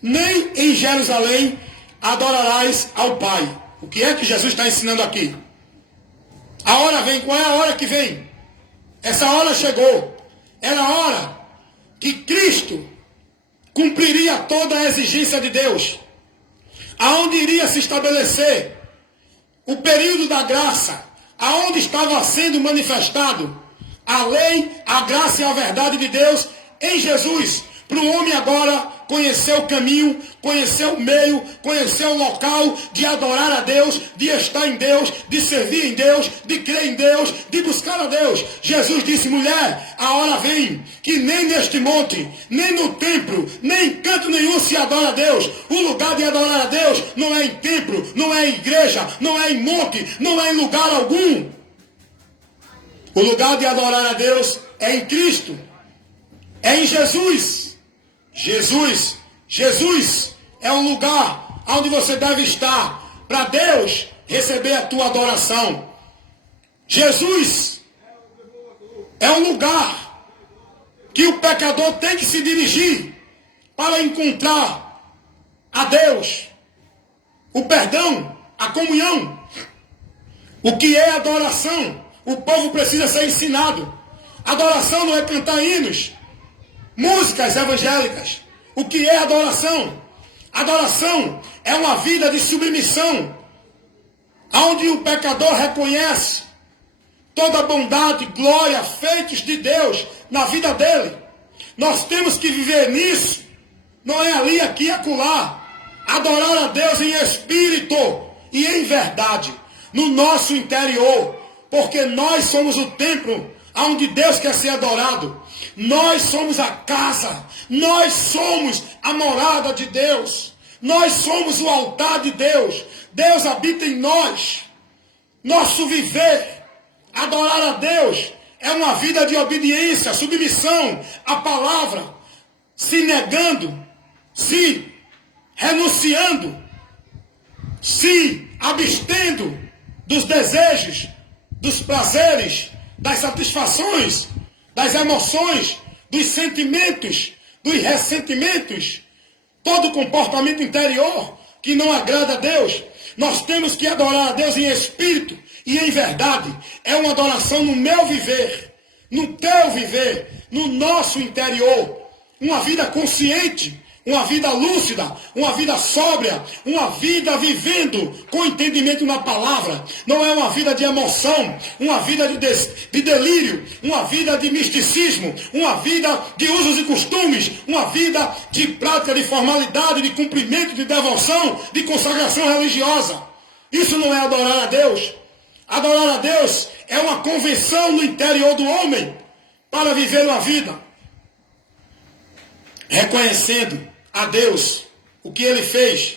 nem em Jerusalém adorarás ao Pai. O que é que Jesus está ensinando aqui? A hora vem. Qual é a hora que vem? Essa hora chegou. Era a hora que Cristo cumpriria toda a exigência de Deus. Aonde iria se estabelecer o período da graça, aonde estava sendo manifestado a lei, a graça e a verdade de Deus em Jesus, para o homem agora conhecer o caminho, conhecer o meio, conhecer o local de adorar a Deus, de estar em Deus, de servir em Deus, de crer em Deus, de buscar a Deus. Jesus disse, mulher, a hora vem que nem neste monte, nem no templo, nem em canto nenhum se adora a Deus. O lugar de adorar a Deus não é em templo, não é em igreja, não é em monte, não é em lugar algum. O lugar de adorar a Deus é em Cristo, é em Jesus. Jesus é um lugar onde você deve estar para Deus receber a tua adoração. Jesus é um lugar que o pecador tem que se dirigir para encontrar a Deus. o perdão, a comunhão. O que é adoração? O povo precisa ser ensinado. Adoração não é cantar hinos, músicas evangélicas. O que é adoração? Adoração é uma vida de submissão, onde o pecador reconhece toda a bondade, glória, feitos de Deus na vida dele. Nós temos que viver nisso. Não é ali, aqui e acolá. Adorar a Deus em espírito e em verdade, no nosso interior. Porque nós somos o templo onde Deus quer ser adorado. Nós somos a casa. Nós somos a morada de Deus. Nós somos o altar de Deus. Deus habita em nós. Nosso viver, adorar a Deus, é uma vida de obediência, submissão à palavra, se negando, se renunciando, se abstendo dos desejos, dos prazeres, das satisfações, das emoções, dos sentimentos, dos ressentimentos, todo comportamento interior que não agrada a Deus. Nós temos que adorar a Deus em espírito e em verdade. É uma adoração no meu viver, no teu viver, no nosso interior. Uma vida consciente, uma vida lúcida, uma vida sóbria, uma vida vivendo com entendimento na palavra. Não é uma vida de emoção, uma vida de delírio, uma vida de misticismo, uma vida de usos e costumes, uma vida de prática, de formalidade, de cumprimento, de devoção, de consagração religiosa. Isso não é adorar a Deus. Adorar a Deus é uma convenção no interior do homem para viver uma vida reconhecendo a Deus, o que Ele fez,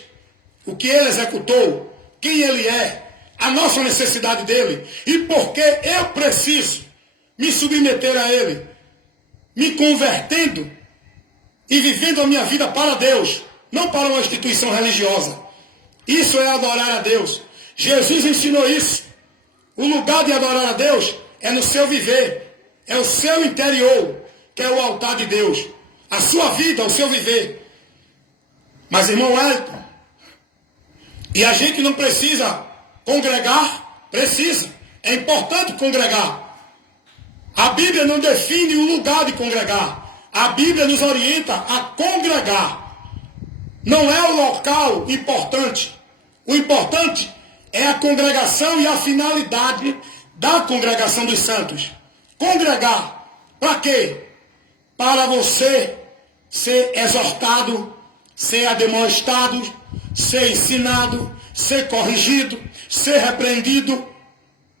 o que Ele executou, quem Ele é, a nossa necessidade dEle e porque eu preciso me submeter a Ele, me convertendo e vivendo a minha vida para Deus, não para uma instituição religiosa. Isso é adorar a Deus. Jesus ensinou isso. O lugar de adorar a Deus é no seu viver, é o seu interior, que é o altar de Deus. A sua vida, o seu viver. Mas, irmão Wellington, e a gente não precisa congregar? Precisa. É importante congregar. A Bíblia não define o lugar de congregar. A Bíblia nos orienta a congregar. Não é o local importante. O importante é a congregação e a finalidade da congregação dos santos. Congregar. Para quê? Para você ser exortado, ser admoestado, ser ensinado, ser corrigido, ser repreendido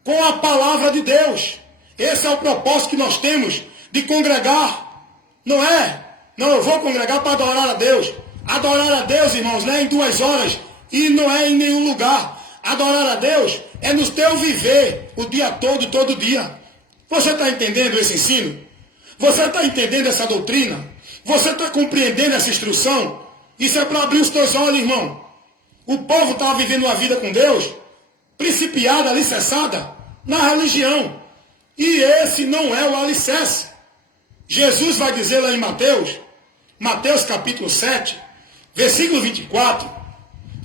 com a palavra de Deus. Esse é o propósito que nós temos de congregar. Não é? Não, eu vou congregar para adorar a Deus. Adorar a Deus, irmãos, não é em 2 horas e não é em nenhum lugar. Adorar a Deus é no teu viver o dia todo dia. Você está entendendo esse ensino? Você está entendendo essa doutrina? Você está compreendendo essa instrução? Isso é para abrir os teus olhos, irmão. O povo estava vivendo uma vida com Deus, principiada, alicerçada na religião. E esse não é o alicerce. Jesus vai dizer lá em Mateus capítulo 7, versículo 24,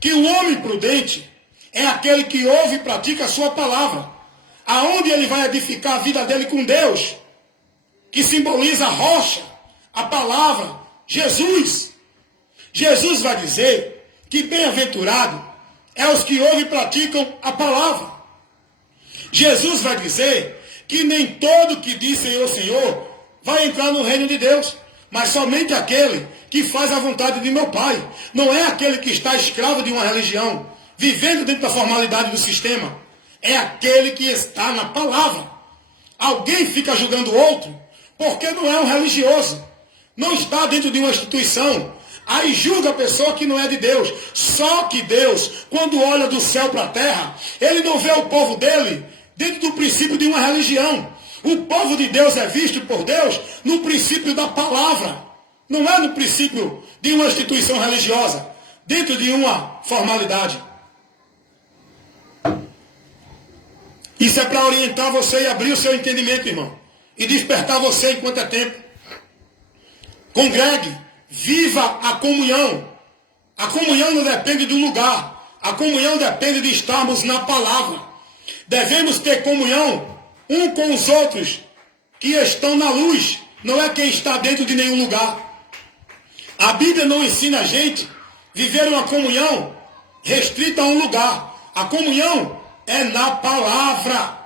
que o homem prudente é aquele que ouve e pratica a sua palavra, aonde ele vai edificar a vida dele com Deus, que simboliza a rocha, a palavra, Jesus. Jesus vai dizer que bem-aventurado é os que ouvem e praticam a palavra. Jesus vai dizer que nem todo que diz Senhor, Senhor, vai entrar no reino de Deus, mas somente aquele que faz a vontade de meu Pai. Não é aquele que está escravo de uma religião, vivendo dentro da formalidade do sistema. É aquele que está na palavra. Alguém fica julgando o outro porque não é um religioso, não está dentro de uma instituição. Aí julga a pessoa que não é de Deus. Só que Deus, quando olha do céu para a terra, Ele não vê o povo dele dentro do princípio de uma religião. O povo de Deus é visto por Deus no princípio da palavra. Não é no princípio de uma instituição religiosa, dentro de uma formalidade. Isso é para orientar você e abrir o seu entendimento, irmão. E despertar você enquanto é tempo. Congregue, viva a comunhão. A comunhão não depende do lugar. A comunhão depende de estarmos na palavra. Devemos ter comunhão um com os outros que estão na luz, não é quem está dentro de nenhum lugar. A Bíblia não ensina a gente viver uma comunhão restrita a um lugar. A comunhão é na palavra.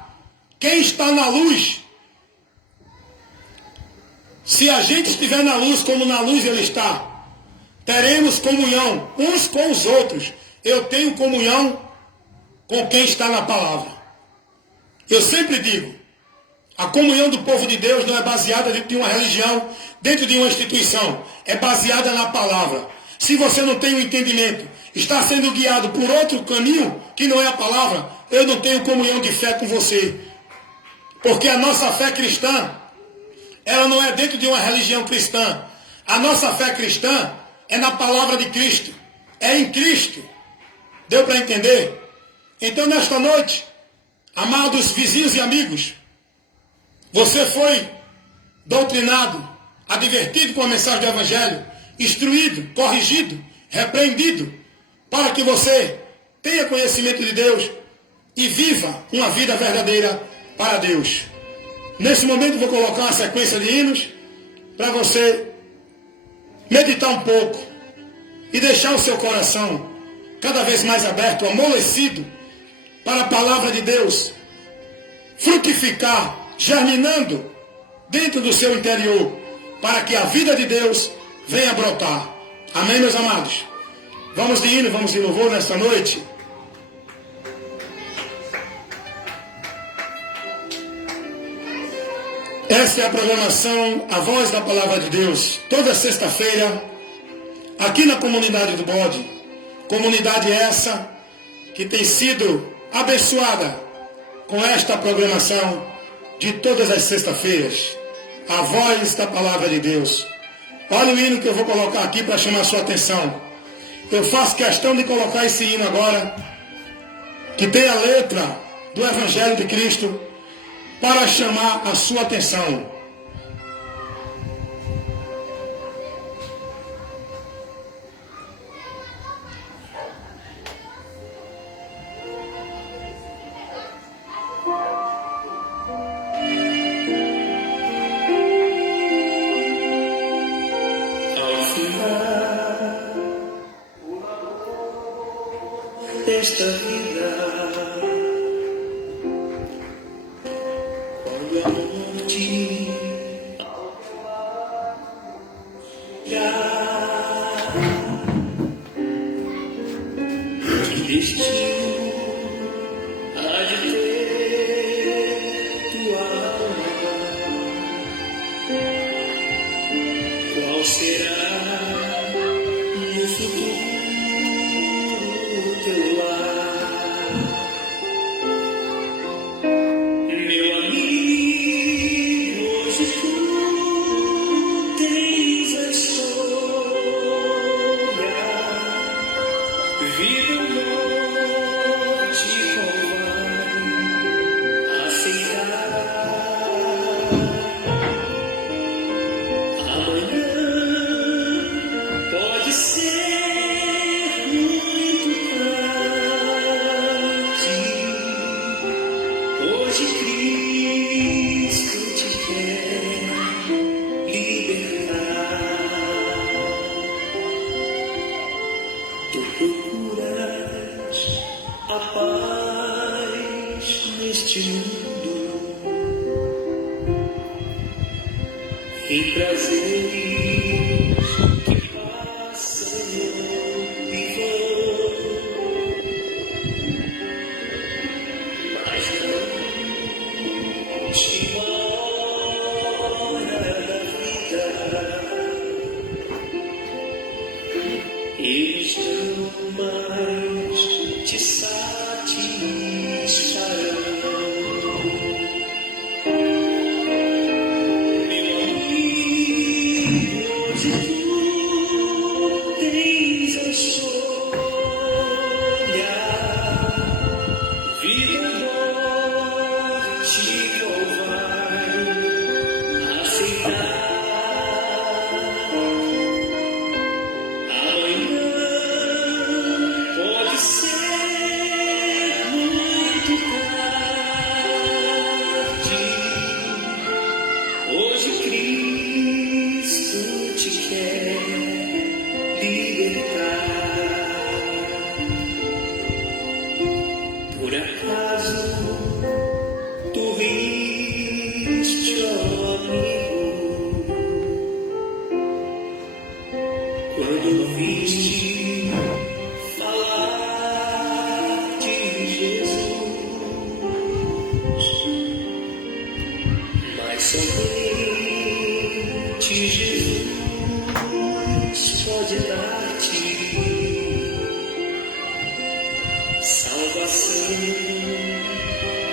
Quem está na luz, se a gente estiver na luz como na luz ele está, teremos comunhão uns com os outros. Eu tenho comunhão com quem está na palavra. Eu sempre digo, a comunhão do povo de Deus não é baseada dentro de uma religião, dentro de uma instituição. É baseada na palavra. Se você não tem o entendimento, está sendo guiado por outro caminho, que não é a palavra, eu não tenho comunhão de fé com você. Porque a nossa fé cristã, ela não é dentro de uma religião cristã. A nossa fé cristã é na palavra de Cristo. É em Cristo. Deu para entender? Então, nesta noite, amados vizinhos e amigos, você foi doutrinado, advertido com a mensagem do Evangelho, instruído, corrigido, repreendido, para que você tenha conhecimento de Deus e viva uma vida verdadeira para Deus. Nesse momento vou colocar uma sequência de hinos para você meditar um pouco e deixar o seu coração cada vez mais aberto, amolecido para a palavra de Deus frutificar, germinando dentro do seu interior, para que a vida de Deus venha brotar. Amém, meus amados? Vamos de hino, vamos de louvor nesta noite. Esta é a programação A Voz da Palavra de Deus, toda sexta-feira, aqui na comunidade do Bode. Comunidade essa que tem sido abençoada com esta programação de todas as sextas-feiras. A Voz da Palavra de Deus. Olha o hino que eu vou colocar aqui para chamar a sua atenção. Eu faço questão de colocar esse hino agora, que tem a letra do Evangelho de Cristo, para chamar a sua atenção. Ao final desta vida, quando a morte já que destino há de ter tua alma, qual será no futuro teu lar? Meu amigo, hoje tu tens a escolha, vida ou morte, qual vai aceitar? Amanhã pode ser muito tarde. Hoje Cristo te quer libertar. Tu procuras a paz neste mundo, em prazeres que passam e vão, mas na última hora da vida eles jamais te satisfarão. Meu amigo, Somente Jesus pode dar-te salvação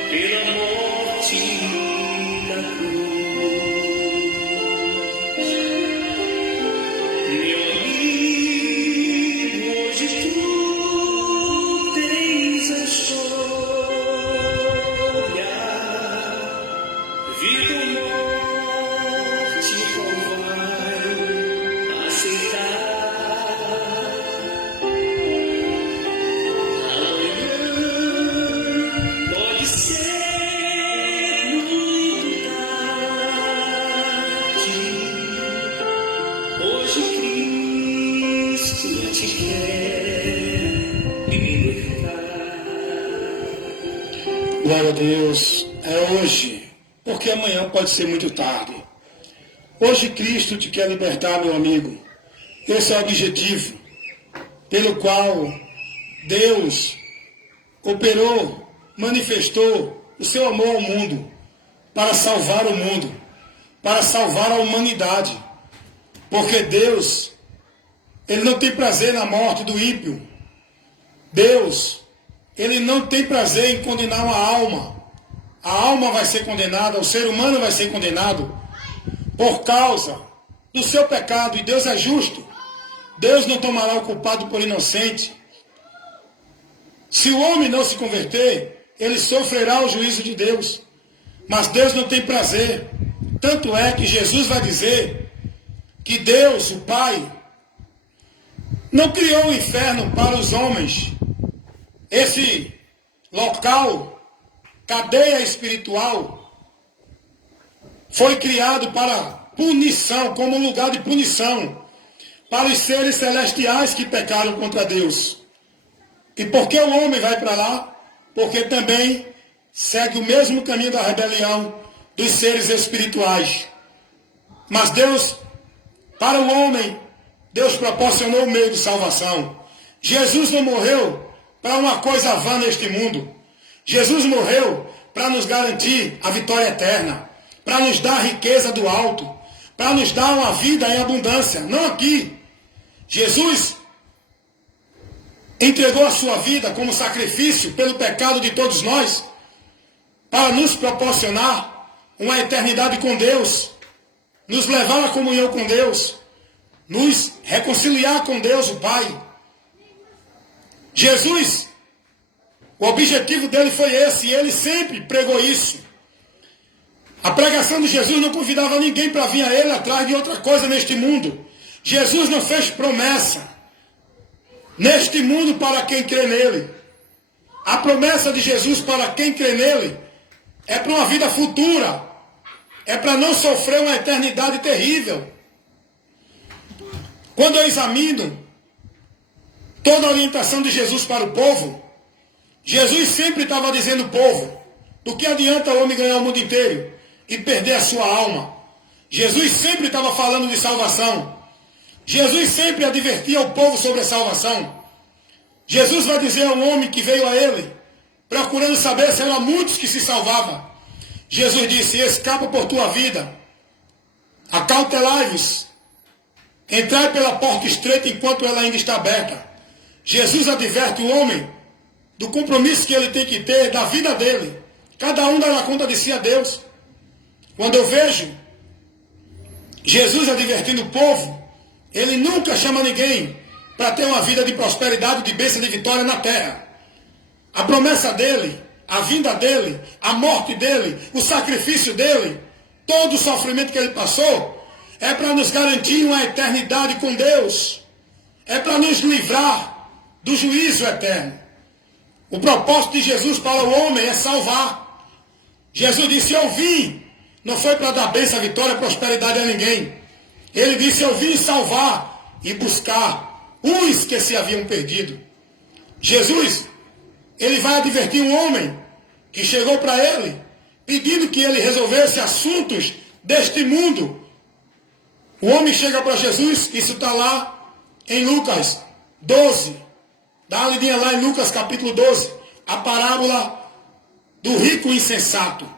pela morte da cruz. Meu amigo, hoje tu tens a escolha, vida ou morte, qual vai aceitar? Amanhã pode ser muito tarde. Hoje Cristo te quer libertar. Glória a Deus. É hoje, porque amanhã pode ser muito tarde. Hoje Cristo te quer libertar, meu amigo. Esse é o objetivo pelo qual Deus operou, manifestou o seu amor ao mundo, para salvar o mundo, para salvar a humanidade. Porque Deus, Ele não tem prazer na morte do ímpio. Deus, Ele não tem prazer em condenar uma alma. A alma vai ser condenada, o ser humano vai ser condenado por causa do seu pecado. E Deus é justo. Deus não tomará o culpado por inocente. Se o homem não se converter, ele sofrerá o juízo de Deus. Mas Deus não tem prazer. Tanto é que Jesus vai dizer que Deus, o Pai, não criou o inferno para os homens. Esse local, cadeia espiritual, foi criado para punição, como um lugar de punição, para os seres celestiais que pecaram contra Deus. E por que o homem vai para lá? Porque também segue o mesmo caminho da rebelião dos seres espirituais. Mas Deus, para o homem, Deus proporcionou o meio de salvação. Jesus não morreu para uma coisa vã neste mundo. Jesus morreu para nos garantir a vitória eterna, para nos dar a riqueza do alto, para nos dar uma vida em abundância, não aqui. Jesus entregou a sua vida como sacrifício pelo pecado de todos nós, para nos proporcionar uma eternidade com Deus, nos levar à comunhão com Deus, nos reconciliar com Deus, o Pai. Jesus, o objetivo dele foi esse, e ele sempre pregou isso. A pregação de Jesus não convidava ninguém para vir a ele atrás de outra coisa neste mundo. Jesus não fez promessa neste mundo para quem crê nele. A promessa de Jesus para quem crê nele é para uma vida futura, é para não sofrer uma eternidade terrível. Quando eu examino toda a orientação de Jesus para o povo, Jesus sempre estava dizendo ao povo: do que adianta o homem ganhar o mundo inteiro e perder a sua alma? Jesus sempre estava falando de salvação. Jesus sempre advertia o povo sobre a salvação. Jesus vai dizer ao homem que veio a ele, procurando saber se eram muitos que se salvavam. Jesus disse: escapa por tua vida, acautelai-vos, entrai pela porta estreita enquanto ela ainda está aberta. Jesus adverte o homem do compromisso que ele tem que ter, da vida dele. Cada um dará conta de si a Deus. Quando eu vejo Jesus advertindo o povo, ele nunca chama ninguém para ter uma vida de prosperidade, de bênção, de vitória na terra. A promessa dele, a vinda dele, a morte dele, o sacrifício dele, todo o sofrimento que ele passou, é para nos garantir uma eternidade com Deus. É para nos livrar do juízo eterno. O propósito de Jesus para o homem é salvar. Jesus disse: eu vim, não foi para dar bênção, vitória, prosperidade a ninguém. Ele disse: eu vim salvar e buscar uns que se haviam perdido. Jesus, ele vai advertir um homem que chegou para ele, pedindo que ele resolvesse assuntos deste mundo. O homem chega para Jesus, isso está lá em Lucas 12. Dá uma lidinha lá em Lucas capítulo 12, a parábola do rico insensato.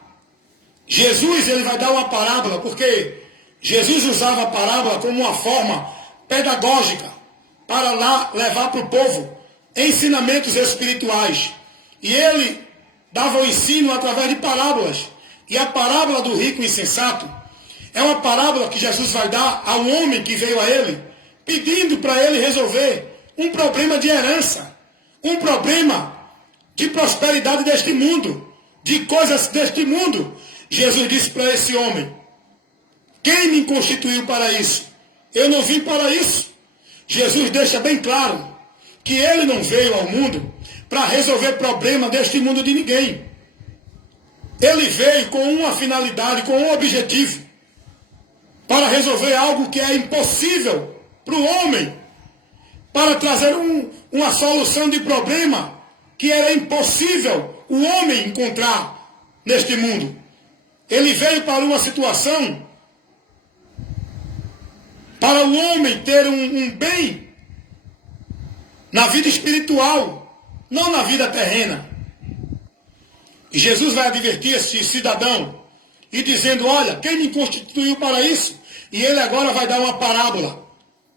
Jesus ele vai dar uma parábola, porque Jesus usava a parábola como uma forma pedagógica para lá levar para o povo ensinamentos espirituais. E ele dava o ensino através de parábolas. E a parábola do rico insensato é uma parábola que Jesus vai dar a um homem que veio a ele, pedindo para ele resolver um problema de herança, um problema de prosperidade deste mundo, de coisas deste mundo. Jesus disse para esse homem: quem me constituiu para isso? Eu não vim para isso. Jesus deixa bem claro que ele não veio ao mundo para resolver problema deste mundo de ninguém. Ele veio com uma finalidade, com um objetivo, para resolver algo que é impossível para o homem, para trazer uma solução de problema que era impossível o homem encontrar neste mundo. Ele veio para uma situação, para o homem ter um bem na vida espiritual, não na vida terrena. E Jesus vai advertir esse cidadão e dizendo: olha, quem me constituiu para isso? E ele agora vai dar uma parábola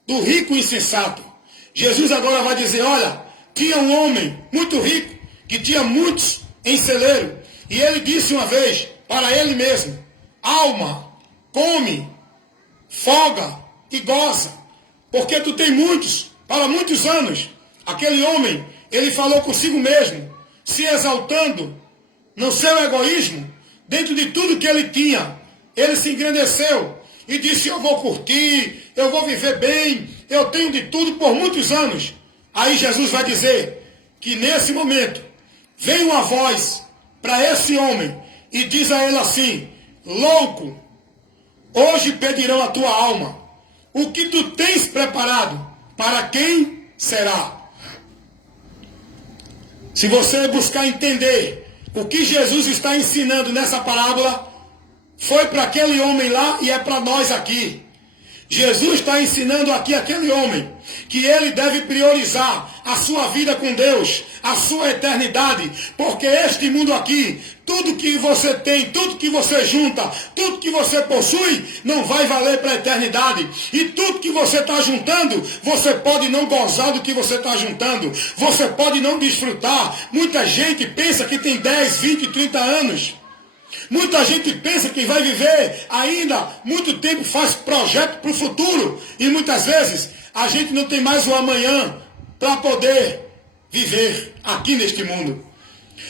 do rico insensato. Jesus agora vai dizer: olha, tinha um homem muito rico que tinha muitos em celeiro, e ele disse uma vez para ele mesmo: alma, come, folga e goza, porque tu tem muitos, para muitos anos. Aquele homem, ele falou consigo mesmo, se exaltando no seu egoísmo, dentro de tudo que ele tinha. Ele se engrandeceu e disse: eu vou curtir, eu vou viver bem, eu tenho de tudo por muitos anos. Aí Jesus vai dizer que nesse momento vem uma voz para esse homem e diz a ele assim: louco, hoje pedirão a tua alma. O que tu tens preparado, para quem será? Se você buscar entender o que Jesus está ensinando nessa parábola, foi para aquele homem lá e é para nós aqui. Jesus está ensinando aqui aquele homem que ele deve priorizar a sua vida com Deus, a sua eternidade, porque este mundo aqui, tudo que você tem, tudo que você junta, tudo que você possui, não vai valer para a eternidade. E tudo que você está juntando, você pode não gozar do que você está juntando, você pode não desfrutar. Muita gente pensa que tem 10, 20, 30 anos. Muita gente pensa que vai viver ainda muito tempo, faz projeto para o futuro. E muitas vezes a gente não tem mais o amanhã para poder viver aqui neste mundo.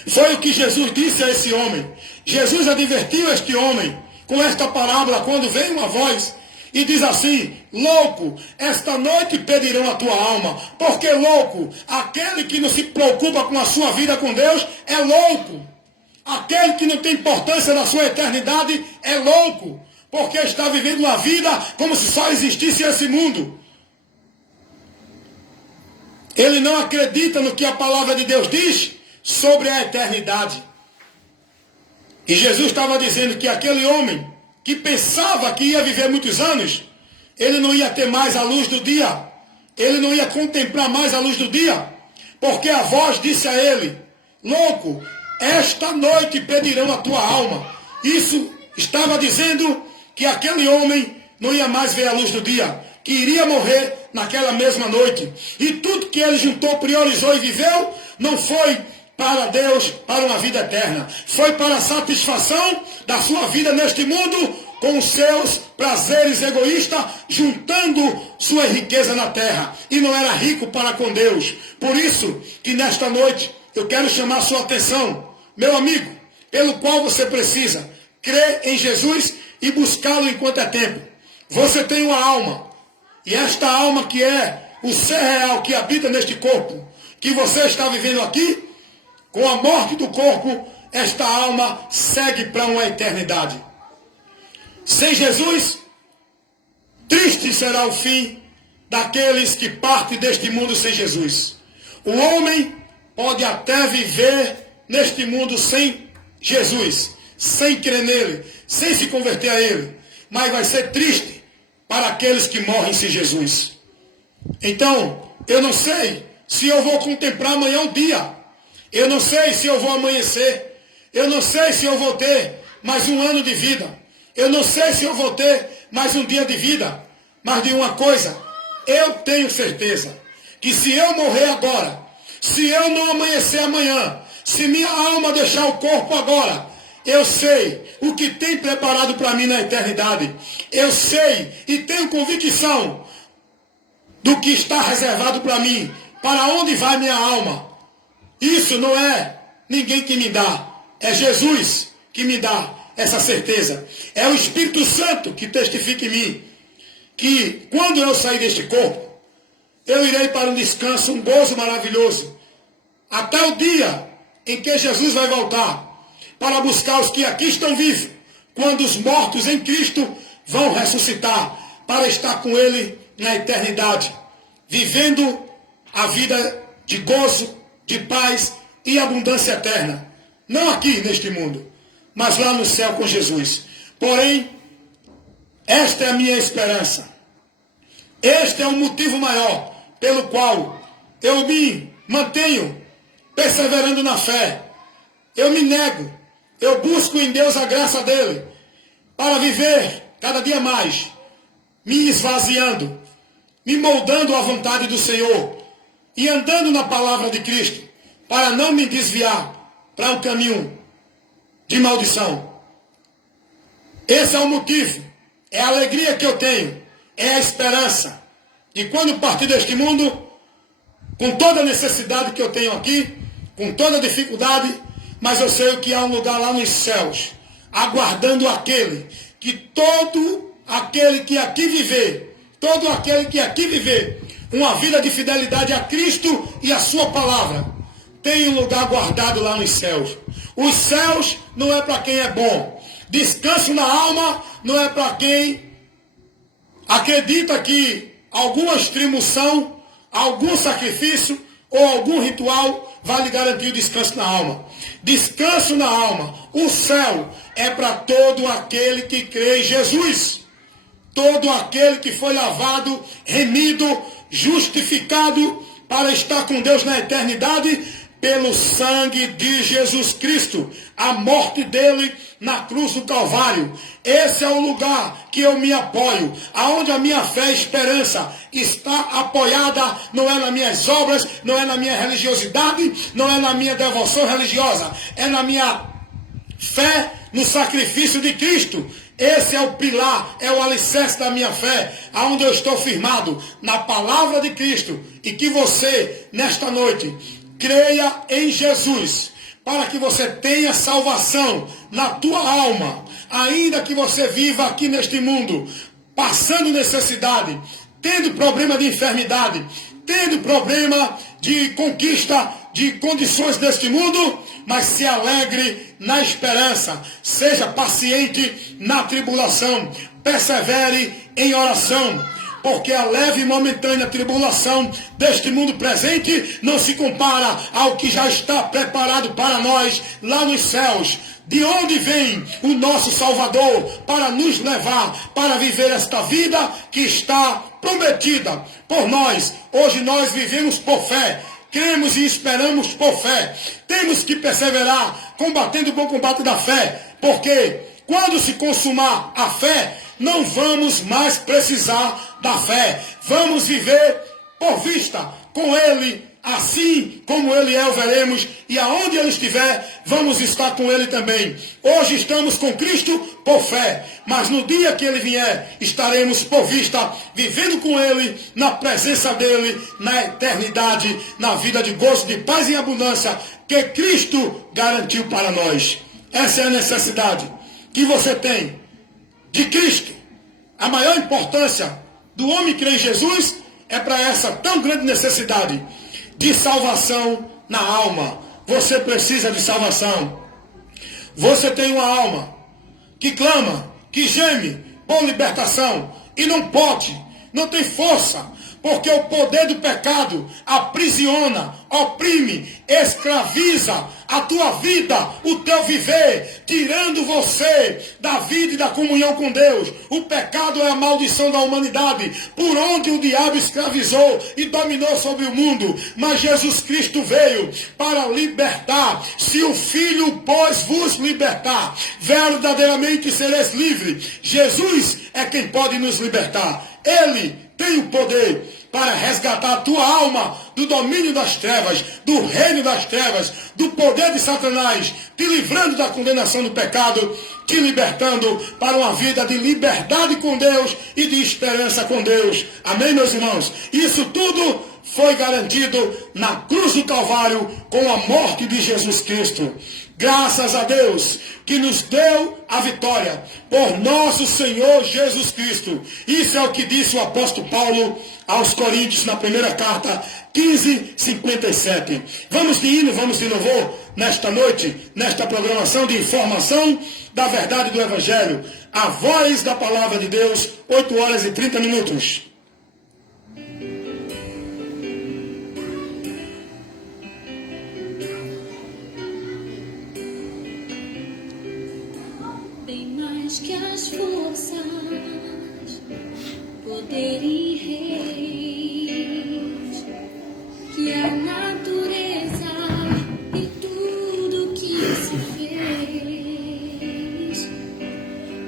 Foi o que Jesus disse a esse homem. Jesus advertiu este homem com esta parábola quando vem uma voz e diz assim: louco, esta noite pedirão a tua alma. Porque louco, aquele que não se preocupa com a sua vida com Deus é louco. Aquele que não tem importância na sua eternidade é louco, porque está vivendo uma vida como se só existisse esse mundo. Ele não acredita no que a palavra de Deus diz sobre a eternidade. E Jesus estava dizendo que aquele homem que pensava que ia viver muitos anos, ele não ia ter mais a luz do dia, ele não ia contemplar mais a luz do dia, porque a voz disse a ele: louco, esta noite pedirão a tua alma. Isso estava dizendo que aquele homem não ia mais ver a luz do dia, que iria morrer naquela mesma noite. E tudo que ele juntou, priorizou e viveu, não foi para Deus, para uma vida eterna. Foi para a satisfação da sua vida neste mundo, com os seus prazeres egoístas, juntando sua riqueza na terra. E não era rico para com Deus. Por isso que nesta noite eu quero chamar a sua atenção, meu amigo, pelo qual você precisa crer em Jesus e buscá-lo enquanto é tempo. Você tem uma alma, e esta alma que é o ser real que habita neste corpo, que você está vivendo aqui, com a morte do corpo, esta alma segue para uma eternidade. Sem Jesus, triste será o fim daqueles que partem deste mundo sem Jesus. O homem pode até viver neste mundo sem Jesus, sem crer nele, sem se converter a ele, mas vai ser triste para aqueles que morrem sem Jesus. Então, eu não sei se eu vou contemplar amanhã o dia, eu não sei se eu vou amanhecer, eu não sei se eu vou ter mais um ano de vida. Eu não sei se eu vou ter mais um dia de vida. Mas de uma coisa, eu tenho certeza. Que se eu morrer agora, se eu não amanhecer amanhã, se minha alma deixar o corpo agora, eu sei o que tem preparado para mim na eternidade. Eu sei e tenho convicção do que está reservado para mim, para onde vai minha alma. Isso não é ninguém que me dá, é Jesus que me dá essa certeza. É o Espírito Santo que testifica em mim, que quando eu sair deste corpo, eu irei para um descanso, um gozo maravilhoso, até o dia em que Jesus vai voltar, para buscar os que aqui estão vivos, quando os mortos em Cristo vão ressuscitar, para estar com Ele na eternidade, vivendo a vida de gozo, de paz e abundância eterna. Não aqui neste mundo, mas lá no céu com Jesus. Porém, esta é a minha esperança. Este é o motivo maior pelo qual eu me mantenho perseverando na fé. Eu me nego, eu busco em Deus a graça dele, para viver cada dia mais, me esvaziando, me moldando à vontade do Senhor e andando na palavra de Cristo, para não me desviar para um caminho de maldição. Esse é o motivo, é a alegria que eu tenho, é a esperança de quando partir deste mundo, com toda a necessidade que eu tenho aqui, com toda a dificuldade, mas eu sei que há um lugar lá nos céus, aguardando todo aquele que aqui viver, todo aquele que aqui viver uma vida de fidelidade a Cristo e a sua palavra, tem um lugar guardado lá nos céus. Os céus não é para quem é bom. Descanso na alma não é para quem acredita que alguma extremoção, algum sacrifício ou algum ritual vai lhe garantir o descanso na alma. Descanso na alma. O céu é para todo aquele que crê em Jesus. Todo aquele que foi lavado, remido, justificado para estar com Deus na eternidade pelo sangue de Jesus Cristo, a morte dele na cruz do Calvário. Esse é o lugar que eu me apoio, aonde a minha fé e esperança está apoiada, não é nas minhas obras, não é na minha religiosidade, não é na minha devoção religiosa, é na minha fé no sacrifício de Cristo. Esse é o pilar, é o alicerce da minha fé, aonde eu estou firmado na palavra de Cristo. E que você, nesta noite, creia em Jesus, para que você tenha salvação na tua alma, ainda que você viva aqui neste mundo, passando necessidade, tendo problema de enfermidade, tendo problema de conquista de condições deste mundo, mas se alegre na esperança, seja paciente na tribulação, persevere em oração, porque a leve e momentânea tribulação deste mundo presente não se compara ao que já está preparado para nós lá nos céus, de onde vem o nosso Salvador para nos levar, para viver esta vida que está prometida por nós. Hoje nós vivemos por fé, cremos e esperamos por fé. Temos que perseverar, combatendo o bom combate da fé, porque quando se consumar a fé, não vamos mais precisar da fé. Vamos viver por vista com Ele, assim como Ele é, o veremos, e aonde Ele estiver, vamos estar com Ele também. Hoje estamos com Cristo por fé, mas no dia que Ele vier, estaremos por vista, vivendo com Ele, na presença dEle, na eternidade, na vida de gozo, de paz e abundância, que Cristo garantiu para nós. Essa é a necessidade que você tem de Cristo. A maior importância do homem crer em Jesus é para essa tão grande necessidade de salvação na alma. Você precisa de salvação. Você tem uma alma que clama, que geme por libertação e não pode, não tem força, porque o poder do pecado aprisiona, oprime, escraviza a tua vida, o teu viver, tirando você da vida e da comunhão com Deus. O pecado é a maldição da humanidade, por onde o diabo escravizou e dominou sobre o mundo. Mas Jesus Cristo veio para libertar. Se o Filho, pois, vos libertar, verdadeiramente sereis livres. Jesus é quem pode nos libertar. Ele tem o poder para resgatar a tua alma do domínio das trevas, do reino das trevas, do poder de Satanás, te livrando da condenação do pecado, te libertando para uma vida de liberdade com Deus e de esperança com Deus. Amém, meus irmãos? Isso tudo foi garantido na cruz do Calvário com a morte de Jesus Cristo. Graças a Deus que nos deu a vitória por nosso Senhor Jesus Cristo. Isso é o que disse o apóstolo Paulo aos Coríntios na primeira carta, 15:57. Vamos de hino, vamos de louvor nesta noite, nesta programação de informação da verdade do Evangelho. A voz da palavra de Deus, 8h30. Bem mais que as forças, poder e reis, que a natureza e tudo que se fez,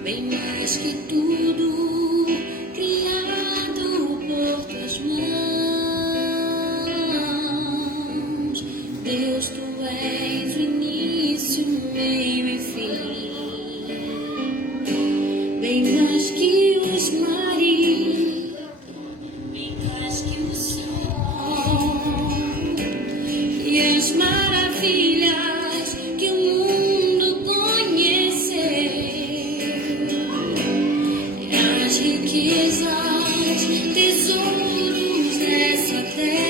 bem mais que tudo criado por tuas mãos. Deus, tu és o início, meio e fim. Bem mais que os mares, bem mais que o sol, e as maravilhas que o mundo conheceu, as riquezas, tesouros dessa terra,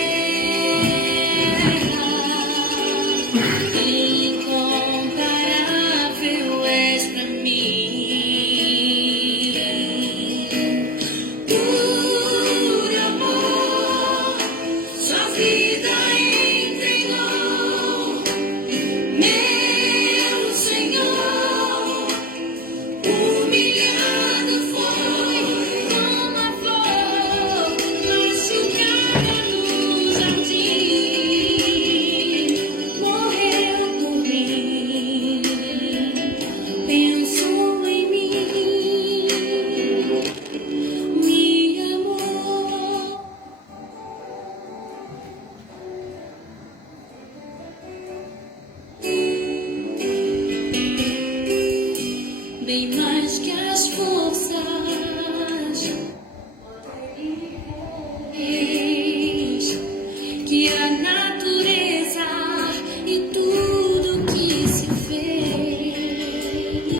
incomparável és pra mim. Bem mais que as forças,